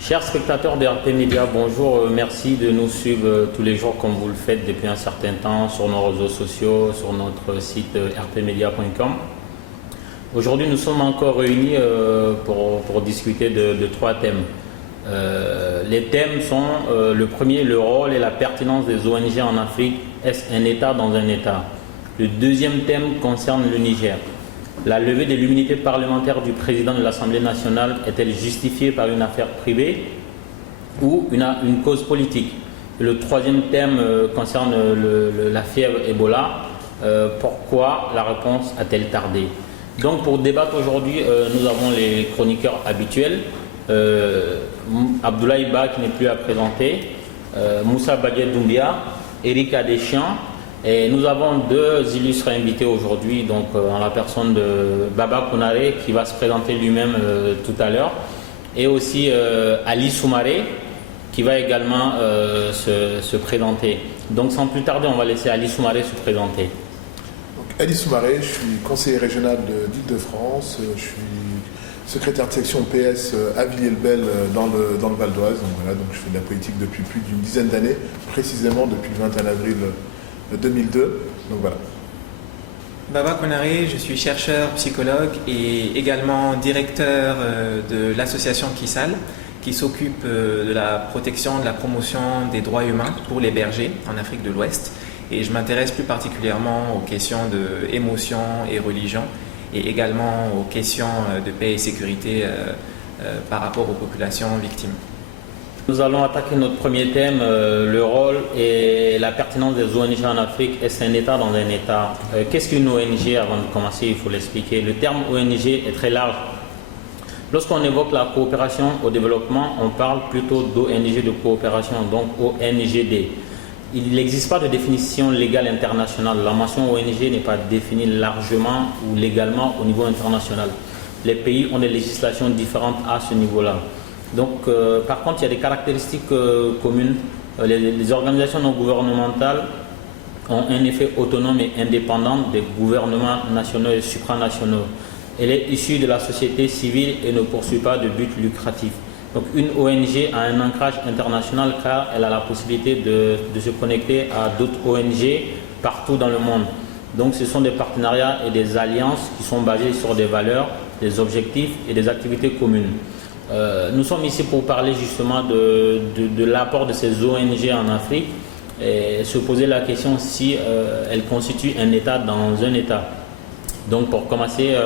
Chers spectateurs de RP Média, bonjour, merci de nous suivre tous les jours comme vous le faites depuis un certain temps sur nos réseaux sociaux, sur notre site rpmedia.com. Aujourd'hui, nous sommes encore réunis pour discuter de trois thèmes. Les thèmes sont le premier, le rôle et la pertinence des ONG en Afrique. Est-ce un État dans un État? Le deuxième thème concerne le Niger. La levée de l'immunité parlementaire du président de l'Assemblée nationale est-elle justifiée par une affaire privée ou une cause politique? Et le troisième thème concerne la fièvre Ebola. Pourquoi la réponse a-t-elle tardé? Donc pour débattre aujourd'hui, nous avons les chroniqueurs habituels. Abdoulaye Ba qui n'est plus à présenter, Moussa Badje Doumbia, Erika Deschamps. Et nous avons deux illustres invités aujourd'hui, donc en la personne de Baba Konaré qui va se présenter lui-même tout à l'heure, et aussi Ali Soumaré qui va également se présenter. Donc sans plus tarder, on va laisser Ali Soumaré se présenter. Donc, Ali Soumaré, je suis conseiller régional d'Île-de-France, je suis secrétaire de section PS à Villiers-le-Bel dans le Val d'Oise. Donc, voilà, donc je fais de la politique depuis plus d'une dizaine d'années, précisément depuis le 21 avril 2002. Donc voilà. Baba Konaré, je suis chercheur, psychologue et également directeur de l'association Kissal qui s'occupe de la protection, de la promotion des droits humains pour les bergers en Afrique de l'Ouest. Et je m'intéresse plus particulièrement aux questions d'émotion et religion et également aux questions de paix et sécurité par rapport aux populations victimes. Nous allons attaquer notre premier thème, le rôle et la pertinence des ONG en Afrique. Est-ce un État dans un État? Qu'est-ce qu'une ONG? Avant de commencer, il faut l'expliquer. Le terme ONG est très large. Lorsqu'on évoque la coopération au développement, on parle plutôt d'ONG de coopération, donc ONGD. Il n'existe pas de définition légale internationale. La mention ONG n'est pas définie largement ou légalement au niveau international. Les pays ont des législations différentes à ce niveau-là. Donc, par contre, il y a des caractéristiques communes. Les organisations non gouvernementales ont un effet autonome et indépendant des gouvernements nationaux et supranationaux. Elle est issue de la société civile et ne poursuit pas de but lucratif. Donc, une ONG a un ancrage international car elle a la possibilité de se connecter à d'autres ONG partout dans le monde. Donc, ce sont des partenariats et des alliances qui sont basés sur des valeurs, des objectifs et des activités communes. Nous sommes ici pour parler justement de l'apport de ces ONG en Afrique et se poser la question si elles constituent un État dans un État. Donc pour commencer,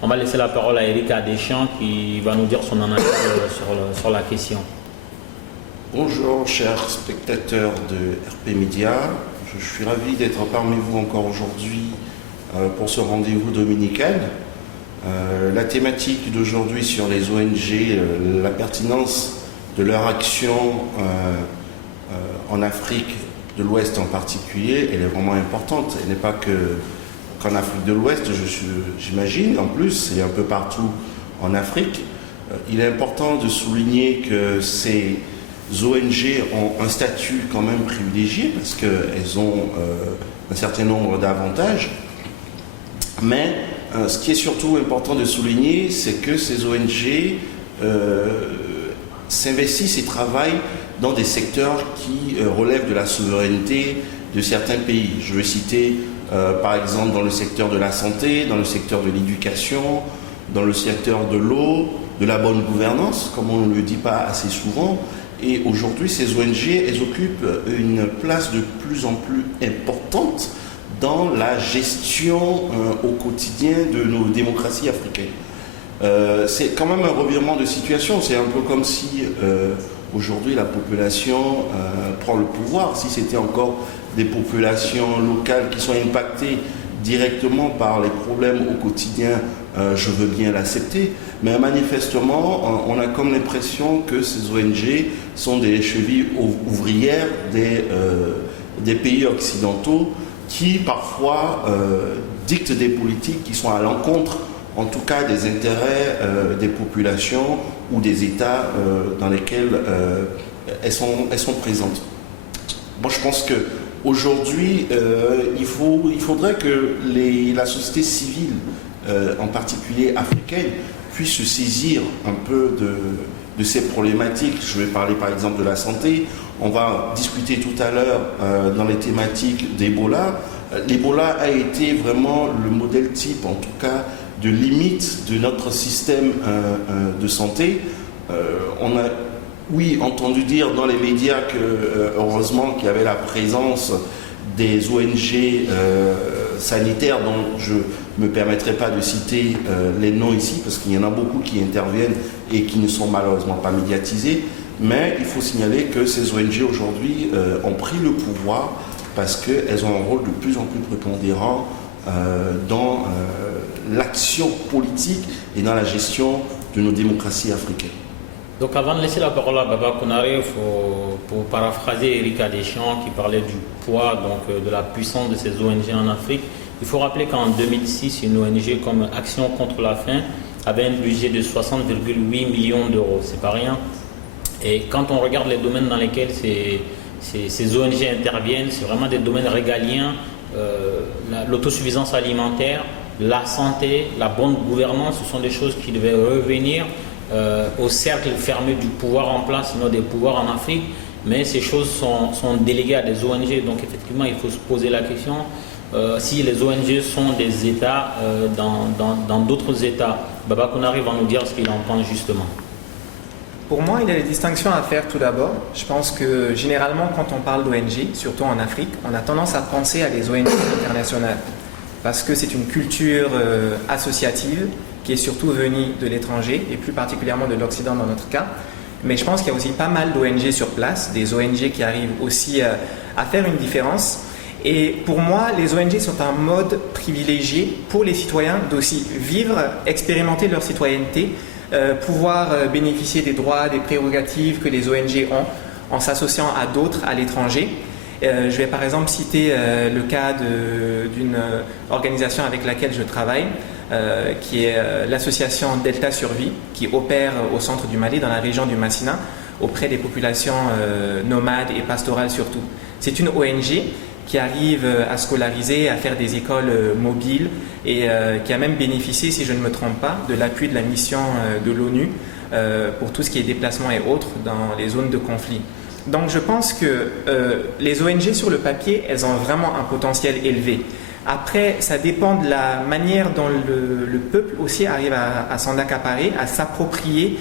on va laisser la parole à Erika Deschamps qui va nous dire son analyse sur la question. Bonjour chers spectateurs de RP Média, je suis ravi d'être parmi vous encore aujourd'hui pour ce rendez-vous dominical. La thématique d'aujourd'hui sur les ONG, la pertinence de leur action en Afrique de l'Ouest en particulier, elle est vraiment importante. Elle n'est pas qu'en Afrique de l'Ouest, j'imagine, en plus, et un peu partout en Afrique. Il est important de souligner que ces ONG ont un statut quand même privilégié parce qu'elles ont un certain nombre d'avantages, mais ce qui est surtout important de souligner, c'est que ces ONG s'investissent et travaillent dans des secteurs qui relèvent de la souveraineté de certains pays. Je veux citer par exemple dans le secteur de la santé, dans le secteur de l'éducation, dans le secteur de l'eau, de la bonne gouvernance, comme on ne le dit pas assez souvent. Et aujourd'hui, ces ONG, elles occupent une place de plus en plus importante dans la gestion au quotidien de nos démocraties africaines. C'est quand même un revirement de situation. C'est un peu comme si aujourd'hui la population prend le pouvoir. Si c'était encore des populations locales qui sont impactées directement par les problèmes au quotidien, je veux bien l'accepter. Mais manifestement, on a comme l'impression que ces ONG sont des chevilles ouvrières des pays occidentaux qui parfois dictent des politiques qui sont à l'encontre, en tout cas, des intérêts des populations ou des États dans lesquels elles sont présentes. Moi, je pense qu'aujourd'hui, il faudrait que la société civile, en particulier africaine, puisse se saisir un peu de ces problématiques. Je vais parler par exemple de la santé. On va discuter tout à l'heure dans les thématiques d'Ebola. L'Ebola a été vraiment le modèle type, en tout cas, de limite de notre système de santé. On a, oui, entendu dire dans les médias que, heureusement, qu'il y avait la présence des ONG sanitaires dont je ne me permettrai pas de citer les noms ici, parce qu'il y en a beaucoup qui interviennent et qui ne sont malheureusement pas médiatisés. Mais il faut signaler que ces ONG aujourd'hui ont pris le pouvoir parce qu'elles ont un rôle de plus en plus prépondérant dans l'action politique et dans la gestion de nos démocraties africaines. Donc avant de laisser la parole à Baba Konaré, pour paraphraser Erika Deschamps qui parlait du poids, donc de la puissance de ces ONG en Afrique, il faut rappeler qu'en 2006, une ONG comme Action contre la faim avait un budget de 60,8 millions d'euros. C'est pas rien. Et quand on regarde les domaines dans lesquels ces ONG interviennent, c'est vraiment des domaines régaliens, l'autosuffisance alimentaire, la santé, la bonne gouvernance, ce sont des choses qui devaient revenir au cercle fermé du pouvoir en place, sinon des pouvoirs en Afrique. Mais ces choses sont déléguées à des ONG. Donc effectivement, il faut se poser la question si les ONG sont des États dans d'autres États. Baba Konaré va nous dire ce qu'il en pense justement. Pour moi, il y a des distinctions à faire tout d'abord. Je pense que généralement, quand on parle d'ONG, surtout en Afrique, on a tendance à penser à des ONG internationales. Parce que c'est une culture associative qui est surtout venue de l'étranger, et plus particulièrement de l'Occident dans notre cas. Mais je pense qu'il y a aussi pas mal d'ONG sur place, des ONG qui arrivent aussi à faire une différence. Et pour moi, les ONG sont un mode privilégié pour les citoyens d'aussi vivre, expérimenter leur citoyenneté, pouvoir bénéficier des droits, des prérogatives que les ONG ont en s'associant à d'autres à l'étranger. Je vais par exemple citer le cas d'une organisation avec laquelle je travaille, qui est l'association Delta Survie, qui opère au centre du Mali, dans la région du Massina, auprès des populations nomades et pastorales surtout. C'est une ONG qui arrive à scolariser, à faire des écoles mobiles et qui a même bénéficié, si je ne me trompe pas, de l'appui de la mission de l'ONU pour tout ce qui est déplacement et autres dans les zones de conflit. Donc je pense que les ONG sur le papier, elles ont vraiment un potentiel élevé. Après, ça dépend de la manière dont le peuple aussi arrive à s'en accaparer, à s'approprier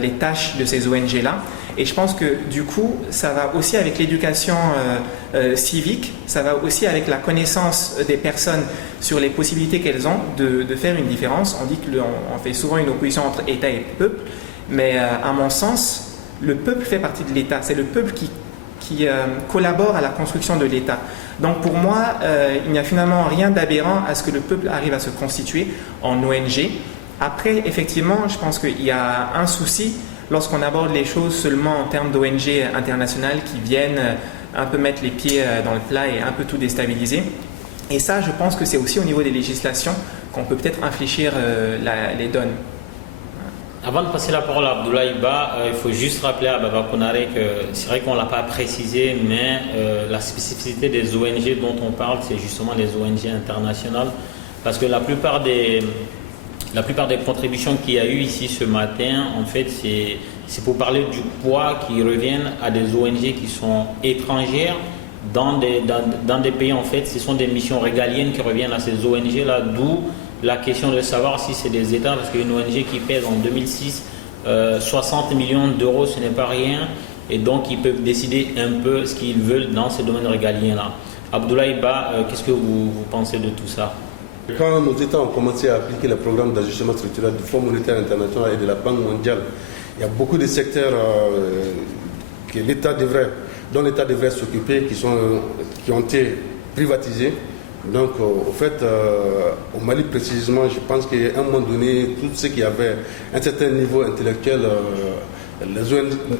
les tâches de ces ONG-là. Et je pense que du coup, ça va aussi avec l'éducation civique, ça va aussi avec la connaissance des personnes sur les possibilités qu'elles ont de faire une différence. On dit qu'on fait souvent une opposition entre État et peuple, mais à mon sens, le peuple fait partie de l'État. C'est le peuple qui collabore à la construction de l'État. Donc pour moi, il n'y a finalement rien d'aberrant à ce que le peuple arrive à se constituer en ONG. Après, effectivement, je pense qu'il y a un souci lorsqu'on aborde les choses seulement en termes d'ONG internationales qui viennent un peu mettre les pieds dans le plat et un peu tout déstabiliser. Et ça, je pense que c'est aussi au niveau des législations qu'on peut peut-être infléchir les donnes. Avant de passer la parole à Abdoulaye Ba, il faut juste rappeler à Baba Konaré que c'est vrai qu'on ne l'a pas précisé, mais la spécificité des ONG dont on parle, c'est justement les ONG internationales. Parce que la plupart des contributions qu'il y a eu ici ce matin, en fait, c'est pour parler du poids qui reviennent à des ONG qui sont étrangères dans des pays. En fait, ce sont des missions régaliennes qui reviennent à ces ONG-là, d'où la question de savoir si c'est des États, parce qu'une ONG qui pèse en 2006 60 millions d'euros, ce n'est pas rien, et donc ils peuvent décider un peu ce qu'ils veulent dans ces domaines régaliens-là. Abdoulaye Ba, qu'est-ce que vous pensez de tout ça? Quand nos États ont commencé à appliquer le programme d'ajustement structurel du Fonds monétaire international et de la Banque mondiale, il y a beaucoup de secteurs dont l'État devrait s'occuper, qui ont été privatisés. Donc, au fait, au Mali précisément, je pense qu'à un moment donné, tout ce qui avait un certain niveau intellectuel,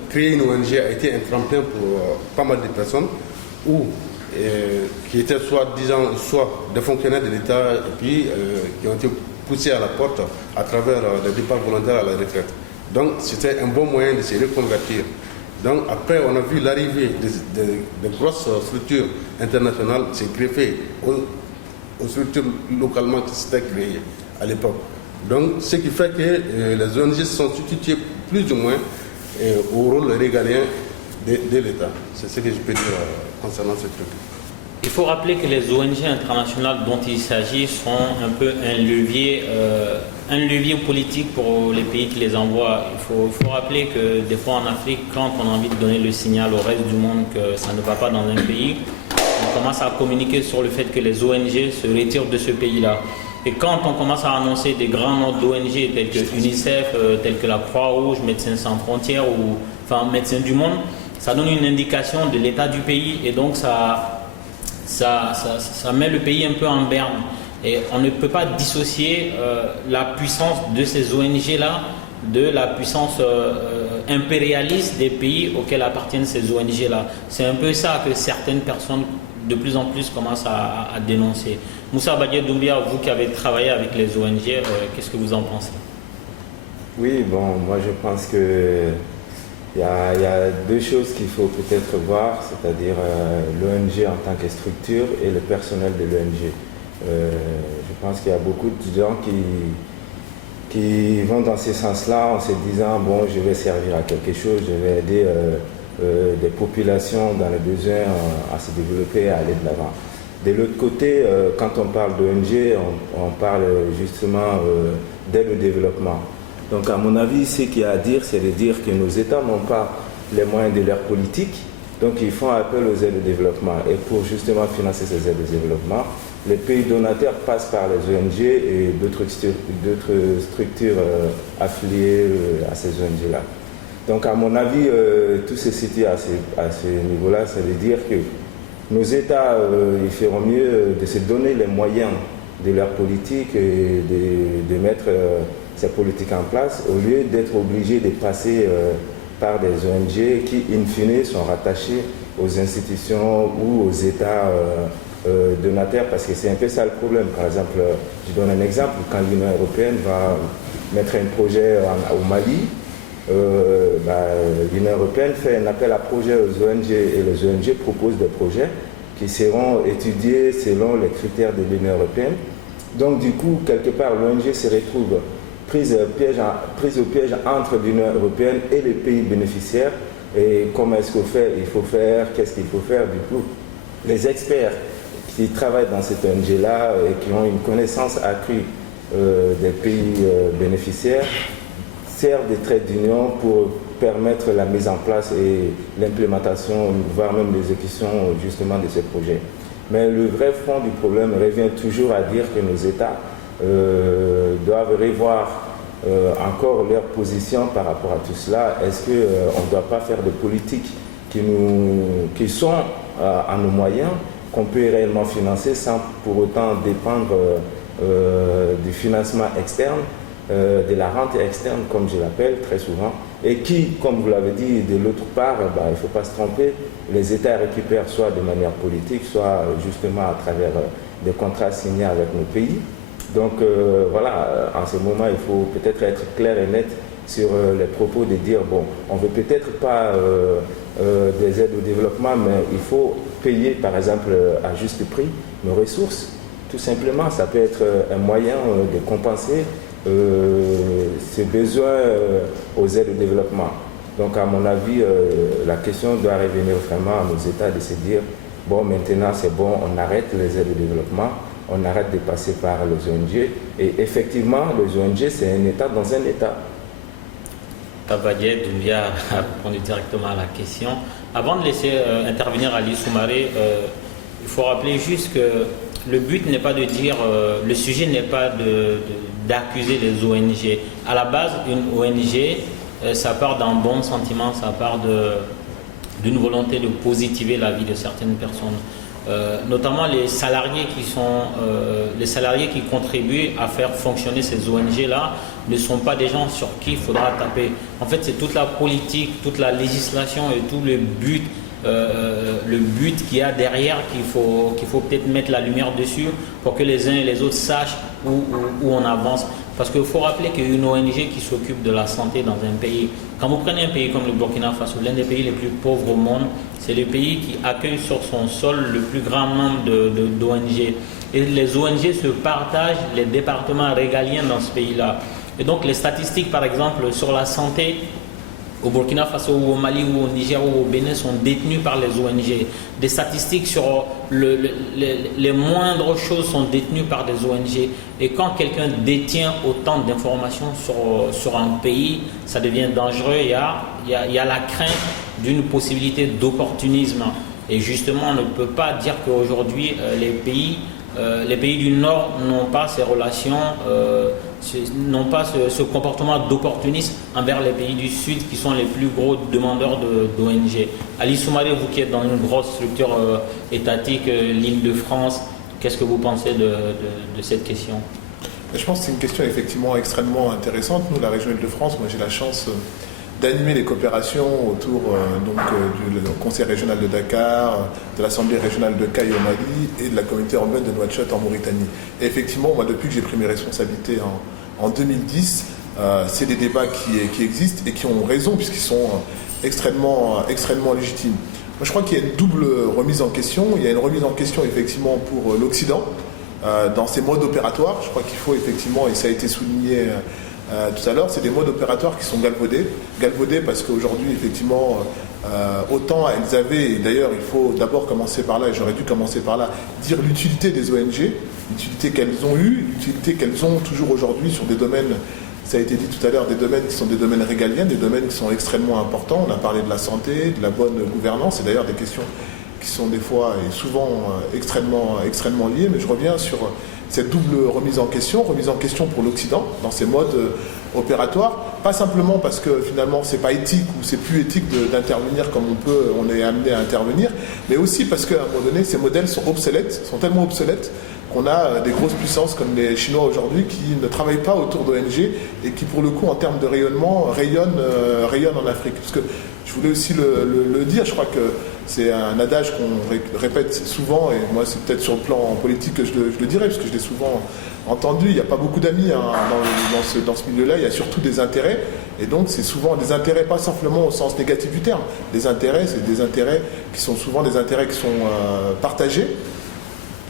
créer une ONG a été un tremplin pour pas mal de personnes, qui étaient soit des fonctionnaires de l'État et puis qui ont été poussés à la porte à travers le départ volontaire à la retraite. Donc, c'était un bon moyen de se reconvertir. Donc après, on a vu l'arrivée de grosses structures internationales se greffer aux structures localement qui s'étaient créées à l'époque. Donc, ce qui fait que les ONG sont substituées plus ou moins au rôle régalien de l'État. C'est ce que je peux dire concernant ce truc. Il faut rappeler que les ONG internationales dont il s'agit sont un peu un levier politique pour les pays qui les envoient. Il faut rappeler que des fois en Afrique, quand on a envie de donner le signal au reste du monde que ça ne va pas dans un pays, on commence à communiquer sur le fait que les ONG se retirent de ce pays-là. Et quand on commence à annoncer des grands noms d'ONG tels que UNICEF, tels que la Croix-Rouge, Médecins sans frontières ou enfin Médecins du monde, ça donne une indication de l'état du pays et donc ça met le pays un peu en berne. Et on ne peut pas dissocier la puissance de ces ONG-là de la puissance impérialiste des pays auxquels appartiennent ces ONG-là. C'est un peu ça que certaines personnes de plus en plus commencent à dénoncer. Moussa Badje Doumbia, vous qui avez travaillé avec les ONG, qu'est-ce que vous en pensez? Oui, bon, moi je pense que il y a deux choses qu'il faut peut-être voir, c'est-à-dire l'ONG en tant que structure et le personnel de l'ONG. Je pense qu'il y a beaucoup de gens qui vont dans ce sens-là en se disant bon, je vais servir à quelque chose, je vais aider des populations dans le besoin à se développer, à aller de l'avant. De l'autre côté, quand on parle d'ONG, on parle justement d'aide au développement. Donc à mon avis, ce qu'il y a à dire, c'est de dire que nos États n'ont pas les moyens de leur politique, donc ils font appel aux aides au développement. Et pour justement financer ces aides au développement, les pays donateurs passent par les ONG et d'autres structures affiliées à ces ONG-là. Donc à mon avis, tout se situe à ce niveau-là, c'est de dire que nos États, ils feront mieux de se donner les moyens de leur politique et de mettre ces politiques en place au lieu d'être obligés de passer par des ONG qui, in fine, sont rattachés aux institutions ou aux États donataires, parce que c'est un peu ça le problème. Par exemple, je donne un exemple, quand l'Union européenne va mettre un projet au Mali, l'Union européenne fait un appel à projet aux ONG et les ONG proposent des projets qui seront étudiés selon les critères de l'Union européenne. Donc du coup, quelque part, l'ONG se retrouve prise au piège entre l'Union européenne et les pays bénéficiaires. Et comment est-ce qu'il faut faire, qu'est-ce qu'il faut faire? Du coup, les experts qui travaillent dans cette ONG-là et qui ont une connaissance accrue des pays bénéficiaires servent des traits d'union pour permettre la mise en place et l'implémentation, voire même l'exécution justement de ces projets. Mais le vrai fond du problème revient toujours à dire que nos États doivent revoir encore leur position par rapport à tout cela. Est-ce qu'on ne doit pas faire des politiques qui sont à nos moyens, qu'on peut réellement financer sans pour autant dépendre du financement externe, de la rente externe, comme je l'appelle très souvent, et qui, comme vous l'avez dit, de l'autre part, il ne faut pas se tromper, les États récupèrent soit de manière politique, soit justement à travers des contrats signés avec nos pays. Donc voilà, en ce moment, il faut peut-être être clair et net sur les propos de dire, bon, on ne veut peut-être pas des aides au développement, mais il faut payer, par exemple, à juste prix nos ressources. Tout simplement, ça peut être un moyen de compenser ces besoins aux aides au développement. Donc à mon avis, la question doit revenir vraiment à nos États de se dire, bon, maintenant c'est bon, on arrête les aides au développement, on arrête de passer par les ONG. Et effectivement, les ONG, c'est un État dans un État. Badje Doumbia a répondu directement à la question. Avant de laisser intervenir Ali Soumaré, il faut rappeler juste que le but n'est pas de dire, le sujet n'est pas d'accuser les ONG. À la base, une ONG, ça part d'un bon sentiment, ça part d'une volonté de positiver la vie de certaines personnes. Notamment les salariés qui contribuent à faire fonctionner ces ONG-là ne sont pas des gens sur qui il faudra taper. En fait, c'est toute la politique, toute la législation et tout le but qu'il y a derrière qu'il faut peut-être mettre la lumière dessus pour que les uns et les autres sachent où on avance. Parce qu'il faut rappeler qu'une ONG qui s'occupe de la santé dans un pays, quand vous prenez un pays comme le Burkina Faso, l'un des pays les plus pauvres au monde, c'est le pays qui accueille sur son sol le plus grand nombre d'ONG. et les ONG se partagent les départements régaliens dans ce pays-là. Et donc les statistiques, par exemple, sur la santé, au Burkina Faso, ou au Mali, ou au Niger, ou au Bénin, sont détenues par les ONG. Des statistiques sur les moindres choses sont détenues par des ONG. Et quand quelqu'un détient autant d'informations sur un pays, ça devient dangereux. Il y a la crainte d'une possibilité d'opportunisme. Et justement, on ne peut pas dire qu'aujourd'hui, les pays du Nord n'ont pas ces relations, n'ont pas ce comportement d'opportunisme envers les pays du Sud qui sont les plus gros demandeurs d'ONG. Ali Soumaré, vous qui êtes dans une grosse structure étatique, l'Île-de-France, qu'est-ce que vous pensez de cette question? Je pense que c'est une question effectivement extrêmement intéressante. Nous, la région Île-de-France, moi j'ai la chance d'animer les coopérations autour du Conseil régional de Dakar, de l'Assemblée régionale de Caille au Mali et de la communauté urbaine de Nouakchott en Mauritanie. Et effectivement, moi, depuis que j'ai pris mes responsabilités en 2010, c'est des débats qui existent et qui ont raison puisqu'ils sont extrêmement légitimes. Moi, je crois qu'il y a une double remise en question. Il y a une remise en question effectivement pour l'Occident dans ses modes opératoires. Je crois qu'il faut effectivement, et ça a été souligné tout à l'heure, c'est des modes opératoires qui sont galvaudés. Galvaudés parce qu'aujourd'hui, effectivement, autant elles avaient, et d'ailleurs il faut d'abord commencer par là, et j'aurais dû commencer par là, dire l'utilité des ONG, l'utilité qu'elles ont eue, l'utilité qu'elles ont toujours aujourd'hui sur des domaines, ça a été dit tout à l'heure, des domaines qui sont des domaines régaliens, des domaines qui sont extrêmement importants. On a parlé de la santé, de la bonne gouvernance, et d'ailleurs des questions qui sont des fois et souvent extrêmement liées, mais je reviens sur cette double remise en question pour l'Occident dans ses modes opératoires, pas simplement parce que finalement c'est pas éthique ou c'est plus éthique d'intervenir comme on est amené à intervenir, mais aussi parce qu'à un moment donné ces modèles sont tellement obsolètes qu'on a des grosses puissances comme les Chinois aujourd'hui qui ne travaillent pas autour d'ONG et qui pour le coup en termes de rayonnement rayonnent en Afrique. Parce que je voulais aussi le dire, je crois que c'est un adage qu'on répète souvent, et moi c'est peut-être sur le plan politique que je le dirais, parce que je l'ai souvent entendu, il n'y a pas beaucoup d'amis dans ce milieu-là, il y a surtout des intérêts, et donc c'est souvent des intérêts, pas simplement au sens négatif du terme, des intérêts, c'est des intérêts qui sont souvent des intérêts qui sont partagés,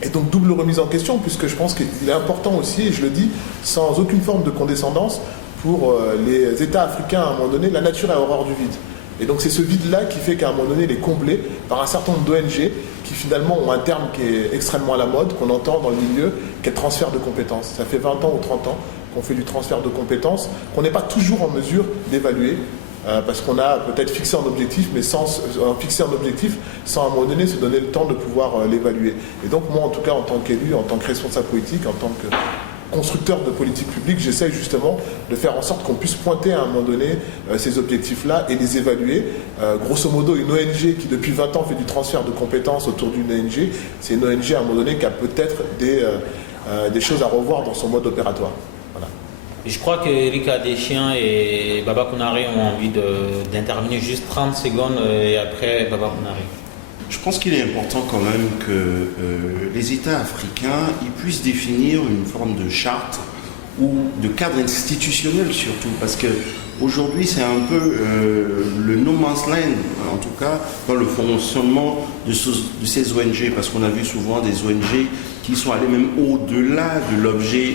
et donc double remise en question, puisque je pense qu'il est important aussi, et je le dis, sans aucune forme de condescendance, pour les États africains, à un moment donné, la nature a horreur du vide. Et donc c'est ce vide-là qui fait qu'à un moment donné, il est comblé par un certain nombre d'ONG qui finalement ont un terme qui est extrêmement à la mode, qu'on entend dans le milieu, qui est le transfert de compétences. Ça fait 20 ans ou 30 ans qu'on fait du transfert de compétences, qu'on n'est pas toujours en mesure d'évaluer, parce qu'on a peut-être fixé un objectif, mais sans à un moment donné se donner le temps de pouvoir l'évaluer. Et donc moi en tout cas en tant qu'élu, en tant que responsable politique, en tant que constructeur de politique publique, j'essaie justement de faire en sorte qu'on puisse pointer à un moment donné ces objectifs-là et les évaluer. Grosso modo, une ONG qui depuis 20 ans fait du transfert de compétences autour d'une ONG, c'est une ONG à un moment donné qui a peut-être des choses à revoir dans son mode opératoire. Voilà. Je crois que Erika Deschamps et Baba Kounaré ont envie d'intervenir juste 30 secondes et après Baba Kounaré. Je pense qu'il est important quand même que les États africains ils puissent définir une forme de charte ou de cadre institutionnel surtout, parce qu'aujourd'hui c'est un peu le no man's land, en tout cas dans le fonctionnement de ces ONG, parce qu'on a vu souvent des ONG qui sont allées même au-delà de l'objet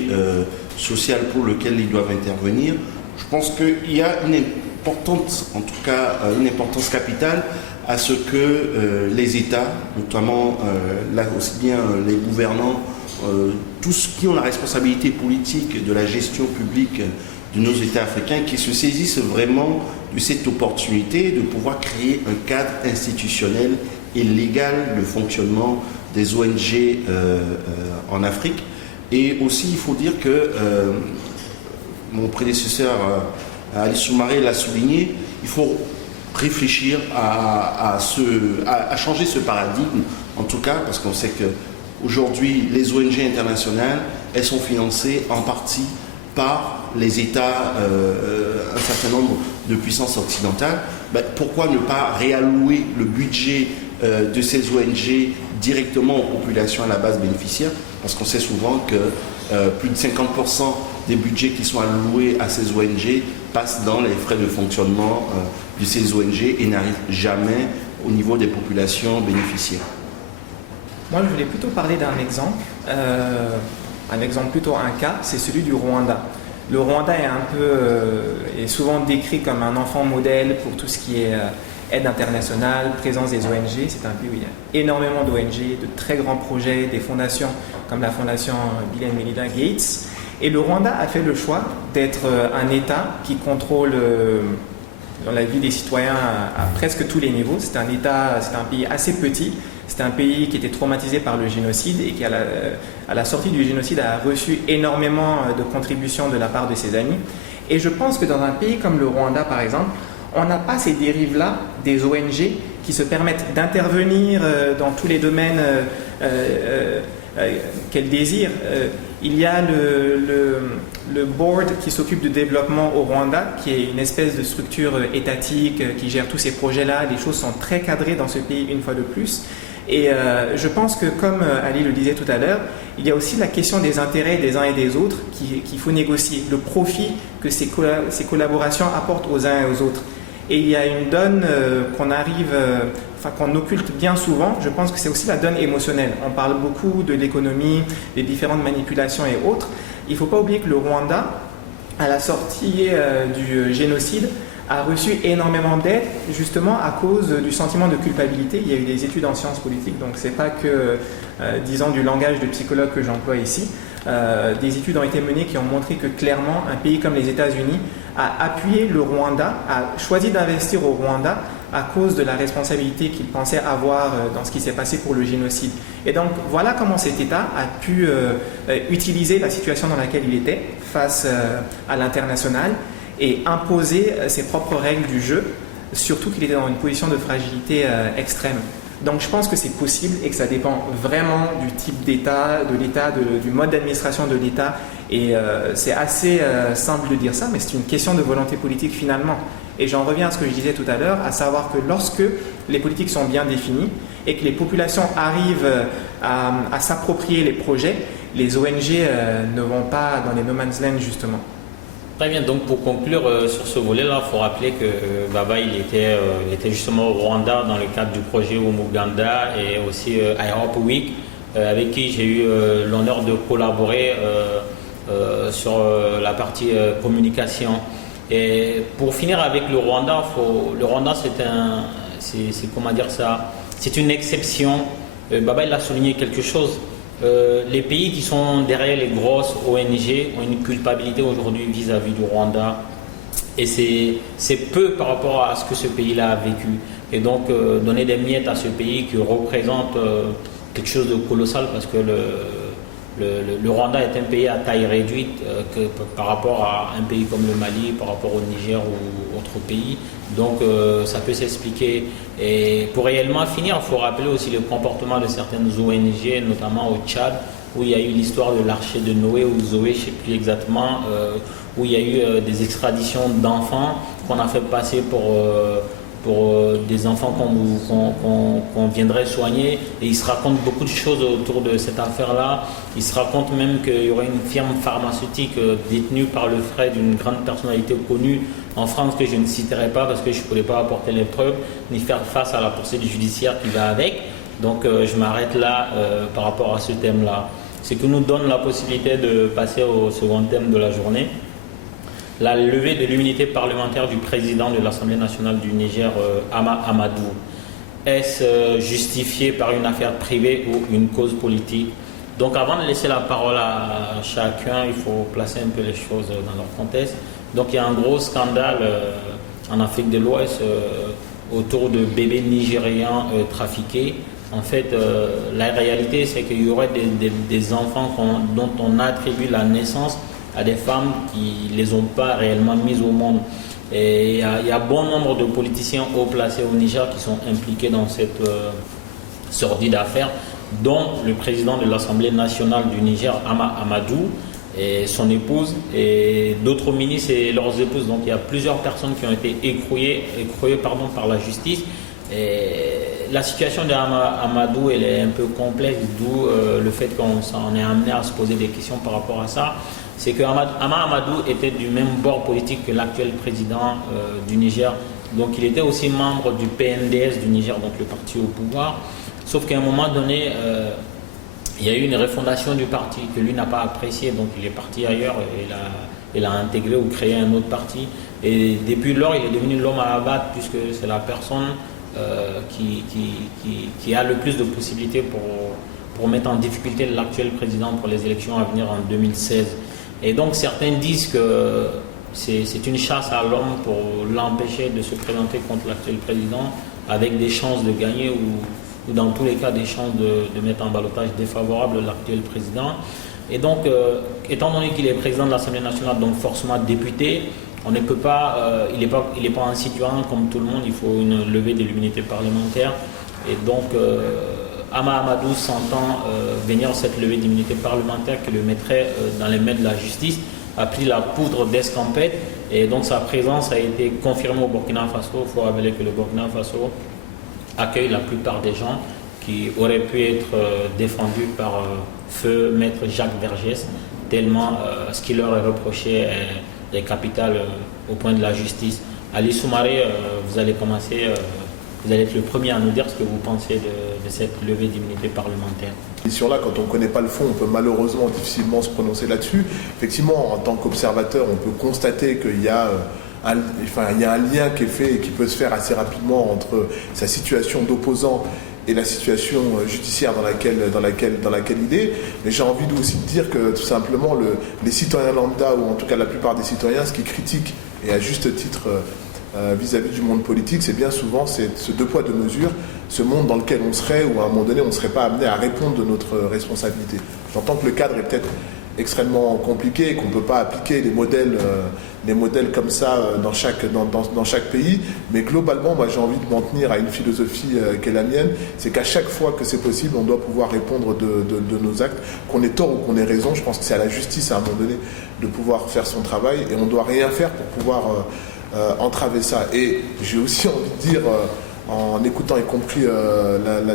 social pour lequel ils doivent intervenir. Je pense qu'il y a une importance capitale à ce que les États, notamment là aussi bien les gouvernants, tous ceux qui ont la responsabilité politique de la gestion publique de nos États africains, qui se saisissent vraiment de cette opportunité de pouvoir créer un cadre institutionnel et légal de fonctionnement des ONG en Afrique. Et aussi, il faut dire que mon prédécesseur Ali Soumaré l'a souligné, il faut réfléchir à changer ce paradigme, en tout cas, parce qu'on sait qu'aujourd'hui, les ONG internationales, elles sont financées en partie par les États, un certain nombre de puissances occidentales. Pourquoi ne pas réallouer le budget de ces ONG directement aux populations à la base bénéficiaire? Parce qu'on sait souvent que plus de 50% des budgets qui sont alloués à ces ONG passent dans les frais de fonctionnement de ces ONG et n'arrivent jamais au niveau des populations bénéficiaires. Moi, je voulais plutôt parler d'un exemple, plutôt un cas, c'est celui du Rwanda. Le Rwanda est souvent décrit comme un enfant modèle pour tout ce qui est aide internationale, présence des ONG. C'est un pays où il y a énormément d'ONG, de très grands projets, des fondations comme la fondation Bill and Melinda Gates. Et le Rwanda a fait le choix d'être un État qui contrôle dans la vie des citoyens à presque tous les niveaux. C'est un pays assez petit. C'est un pays qui était traumatisé par le génocide et qui, à la sortie du génocide, a reçu énormément de contributions de la part de ses amis. Et je pense que dans un pays comme le Rwanda, par exemple, on n'a pas ces dérives-là des ONG qui se permettent d'intervenir dans tous les domaines qu'elles désirent. Il y a le board qui s'occupe du développement au Rwanda, qui est une espèce de structure étatique qui gère tous ces projets-là. Les choses sont très cadrées dans ce pays une fois de plus. Et je pense que, comme Ali le disait tout à l'heure, il y a aussi la question des intérêts des uns et des autres qu'il faut négocier, le profit que ces collaborations apportent aux uns et aux autres. Et il y a une donne qu'on occulte bien souvent. Je pense que c'est aussi la donne émotionnelle. On parle beaucoup de l'économie, des différentes manipulations et autres. Il ne faut pas oublier que le Rwanda, à la sortie du génocide, a reçu énormément d'aide justement à cause du sentiment de culpabilité. Il y a eu des études en sciences politiques, donc c'est pas que, disons, du langage de psychologue que j'emploie ici. Des études ont été menées qui ont montré que clairement, un pays comme les États-Unis a appuyé le Rwanda, a choisi d'investir au Rwanda à cause de la responsabilité qu'il pensait avoir dans ce qui s'est passé pour le génocide. Et donc voilà comment cet État a pu utiliser la situation dans laquelle il était face à l'international et imposer ses propres règles du jeu, surtout qu'il était dans une position de fragilité extrême. Donc je pense que c'est possible et que ça dépend vraiment du type d'État, du mode d'administration de l'État. Et c'est assez simple de dire ça, mais c'est une question de volonté politique finalement. Et j'en reviens à ce que je disais tout à l'heure, à savoir que lorsque les politiques sont bien définies et que les populations arrivent à s'approprier les projets, les ONG ne vont pas dans les no man's land justement. Très bien, donc pour conclure sur ce volet-là, il faut rappeler que Baba il était justement au Rwanda dans le cadre du projet Umuganda et aussi iHop Week, avec qui j'ai eu l'honneur de collaborer sur la partie communication. Et pour finir avec le Rwanda, c'est une exception. Baba il a souligné quelque chose. Les pays qui sont derrière les grosses ONG ont une culpabilité aujourd'hui vis-à-vis du Rwanda et c'est peu par rapport à ce que ce pays-là a vécu. Et donc donner des miettes à ce pays qui représente quelque chose de colossal parce que le Rwanda est un pays à taille réduite par rapport à un pays comme le Mali, par rapport au Niger ou autres pays. Donc ça peut s'expliquer. Et pour réellement finir, il faut rappeler aussi le comportement de certaines ONG, notamment au Tchad, où il y a eu l'histoire de l'archer de Noé ou Zoé, je ne sais plus exactement, où il y a eu des extraditions d'enfants qu'on a fait passer pour des enfants qu'on viendrait soigner. Et il se raconte beaucoup de choses autour de cette affaire-là. Il se raconte même qu'il y aurait une firme pharmaceutique détenue par le frère d'une grande personnalité connue en France que je ne citerai pas parce que je ne pourrais pas apporter les preuves ni faire face à la poursuite judiciaire qui va avec. Donc je m'arrête là par rapport à ce thème-là. Ce qui nous donne la possibilité de passer au second thème de la journée. La levée de l'immunité parlementaire du président de l'Assemblée nationale du Niger, Hama Amadou. Est-ce justifié par une affaire privée ou une cause politique? Donc avant de laisser la parole à chacun, il faut placer un peu les choses dans leur contexte. Donc il y a un gros scandale en Afrique de l'Ouest autour de bébés nigérians trafiqués. En fait, la réalité, c'est qu'il y aurait des enfants dont on attribue la naissance à des femmes qui ne les ont pas réellement mises au monde. Et il y a bon nombre de politiciens haut placés au Niger qui sont impliqués dans cette sordide affaire, dont le président de l'Assemblée nationale du Niger, Hama Amadou, et son épouse, et d'autres ministres et leurs épouses. Donc il y a plusieurs personnes qui ont été écrouées par la justice. Et la situation de Hama Amadou elle est un peu complexe, d'où le fait qu'on s'en est amené à se poser des questions par rapport à ça. C'est que Hama Amadou était du même bord politique que l'actuel président du Niger. Donc il était aussi membre du PNDS du Niger, donc le parti au pouvoir. Sauf qu'à un moment donné, il y a eu une refondation du parti que lui n'a pas apprécié, donc il est parti ailleurs et il a intégré ou créé un autre parti. Et depuis lors, il est devenu l'homme à abattre puisque c'est la personne qui a le plus de possibilités pour mettre en difficulté l'actuel président pour les élections à venir en 2016. Et donc certains disent que c'est une chasse à l'homme pour l'empêcher de se présenter contre l'actuel président avec des chances de gagner ou dans tous les cas des chances de mettre en ballottage défavorable l'actuel président. Et donc, étant donné qu'il est président de l'Assemblée nationale, donc forcément député, on ne peut pas, il n'est pas un citoyen comme tout le monde, il faut une levée de l'immunité parlementaire. Et donc, Ama Amadou s'entend venir cette levée d'immunité parlementaire qui le mettrait dans les mains de la justice, a pris la poudre d'escampette et donc sa présence a été confirmée au Burkina Faso. Il faut rappeler que le Burkina Faso accueille la plupart des gens qui auraient pu être défendus par feu maître Jacques Vergès, tellement ce qui leur est reproché est capital au point de la justice. Ali Soumaré, vous allez commencer, vous allez être le premier à nous dire ce que vous pensez de cette levée d'immunité parlementaire. Là, quand on ne connaît pas le fond, on peut malheureusement difficilement se prononcer là-dessus. Effectivement, en tant qu'observateur, on peut constater qu'il y a un lien qui est fait et qui peut se faire assez rapidement entre sa situation d'opposant et la situation judiciaire dans laquelle il est. Mais j'ai envie aussi de dire que tout simplement les citoyens lambda, ou en tout cas la plupart des citoyens, ce qu'ils critiquent, et à juste titre vis-à-vis du monde politique, c'est bien souvent ce deux poids deux mesures, ce monde dans lequel on serait, ou à un moment donné on ne serait pas amené à répondre de notre responsabilité. J'entends que le cadre est peut-être extrêmement compliqué et qu'on ne peut pas appliquer des modèles comme ça dans chaque pays, mais globalement, moi j'ai envie de m'en tenir à une philosophie qui est la mienne, c'est qu'à chaque fois que c'est possible, on doit pouvoir répondre de nos actes, qu'on ait tort ou qu'on ait raison. Je pense que c'est à la justice à un moment donné de pouvoir faire son travail et on ne doit rien faire pour pouvoir entraver ça. Et j'ai aussi envie de dire, en écoutant y compris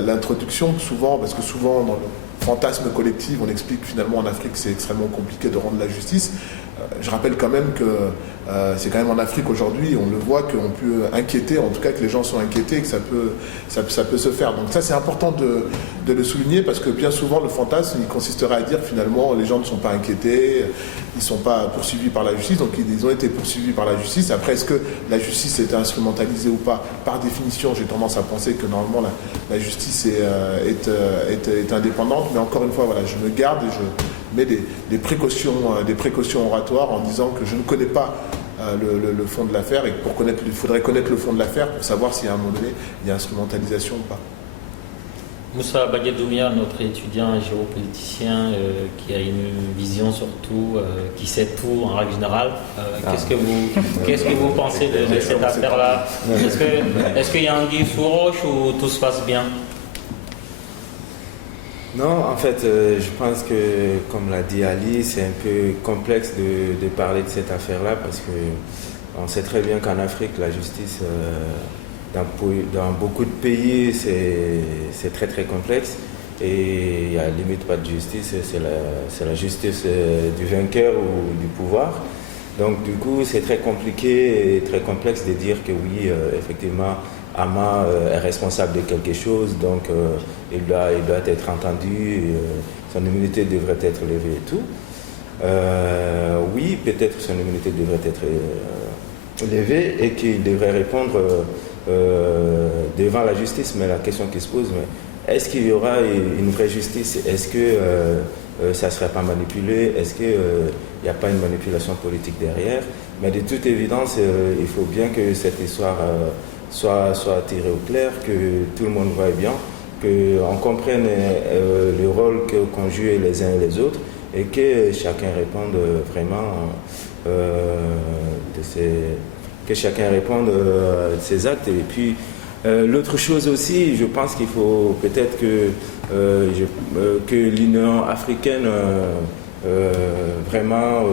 l'introduction, souvent, parce que souvent dans le fantasme collectif, on explique finalement en Afrique c'est extrêmement compliqué de rendre la justice. Je rappelle quand même que c'est quand même en Afrique aujourd'hui, on le voit qu'on peut inquiéter, en tout cas que les gens sont inquiétés et que ça peut se faire. Donc ça c'est important de le souligner parce que bien souvent le fantasme il consisterait à dire finalement les gens ne sont pas inquiétés, ils ne sont pas poursuivis par la justice, donc ils ont été poursuivis par la justice. Après est-ce que la justice est instrumentalisée ou pas? Par définition j'ai tendance à penser que normalement la justice est indépendante, mais encore une fois voilà, je me garde et je mets des précautions oratoires en disant que je ne connais pas le fond de l'affaire et que il faudrait connaître le fond de l'affaire pour savoir si à un moment donné il y a instrumentalisation ou pas. Moussa Baguedoumia, notre étudiant géopoliticien qui a une vision sur tout, qui sait tout en règle générale, qu'est-ce que vous pensez de cette affaire-là? Est-ce qu'il y a anguille sous roche ou tout se passe bien? Non, en fait, je pense que, comme l'a dit Ali, c'est un peu complexe de parler de cette affaire-là parce qu'on sait très bien qu'en Afrique, la justice, dans beaucoup de pays, c'est très très complexe et il n'y a limite pas de justice, c'est la justice du vainqueur ou du pouvoir. Donc du coup, c'est très compliqué et très complexe de dire que oui, effectivement, Ama est responsable de quelque chose, donc il doit être entendu, son immunité devrait être levée et tout. Oui, peut-être son immunité devrait être levée et qu'il devrait répondre devant la justice, mais la question qui se pose, est-ce qu'il y aura une vraie justice? Est-ce que ça ne serait pas manipulé? Est-ce qu'il n'y a pas une manipulation politique derrière? Mais de toute évidence, il faut bien que cette histoire soit tirée au clair, que tout le monde voie bien, qu'on comprenne le rôle qu'ont joué les uns et les autres et que chacun réponde vraiment de ses actes. Et puis, l'autre chose aussi, je pense qu'il faut peut-être que l'Union africaine vraiment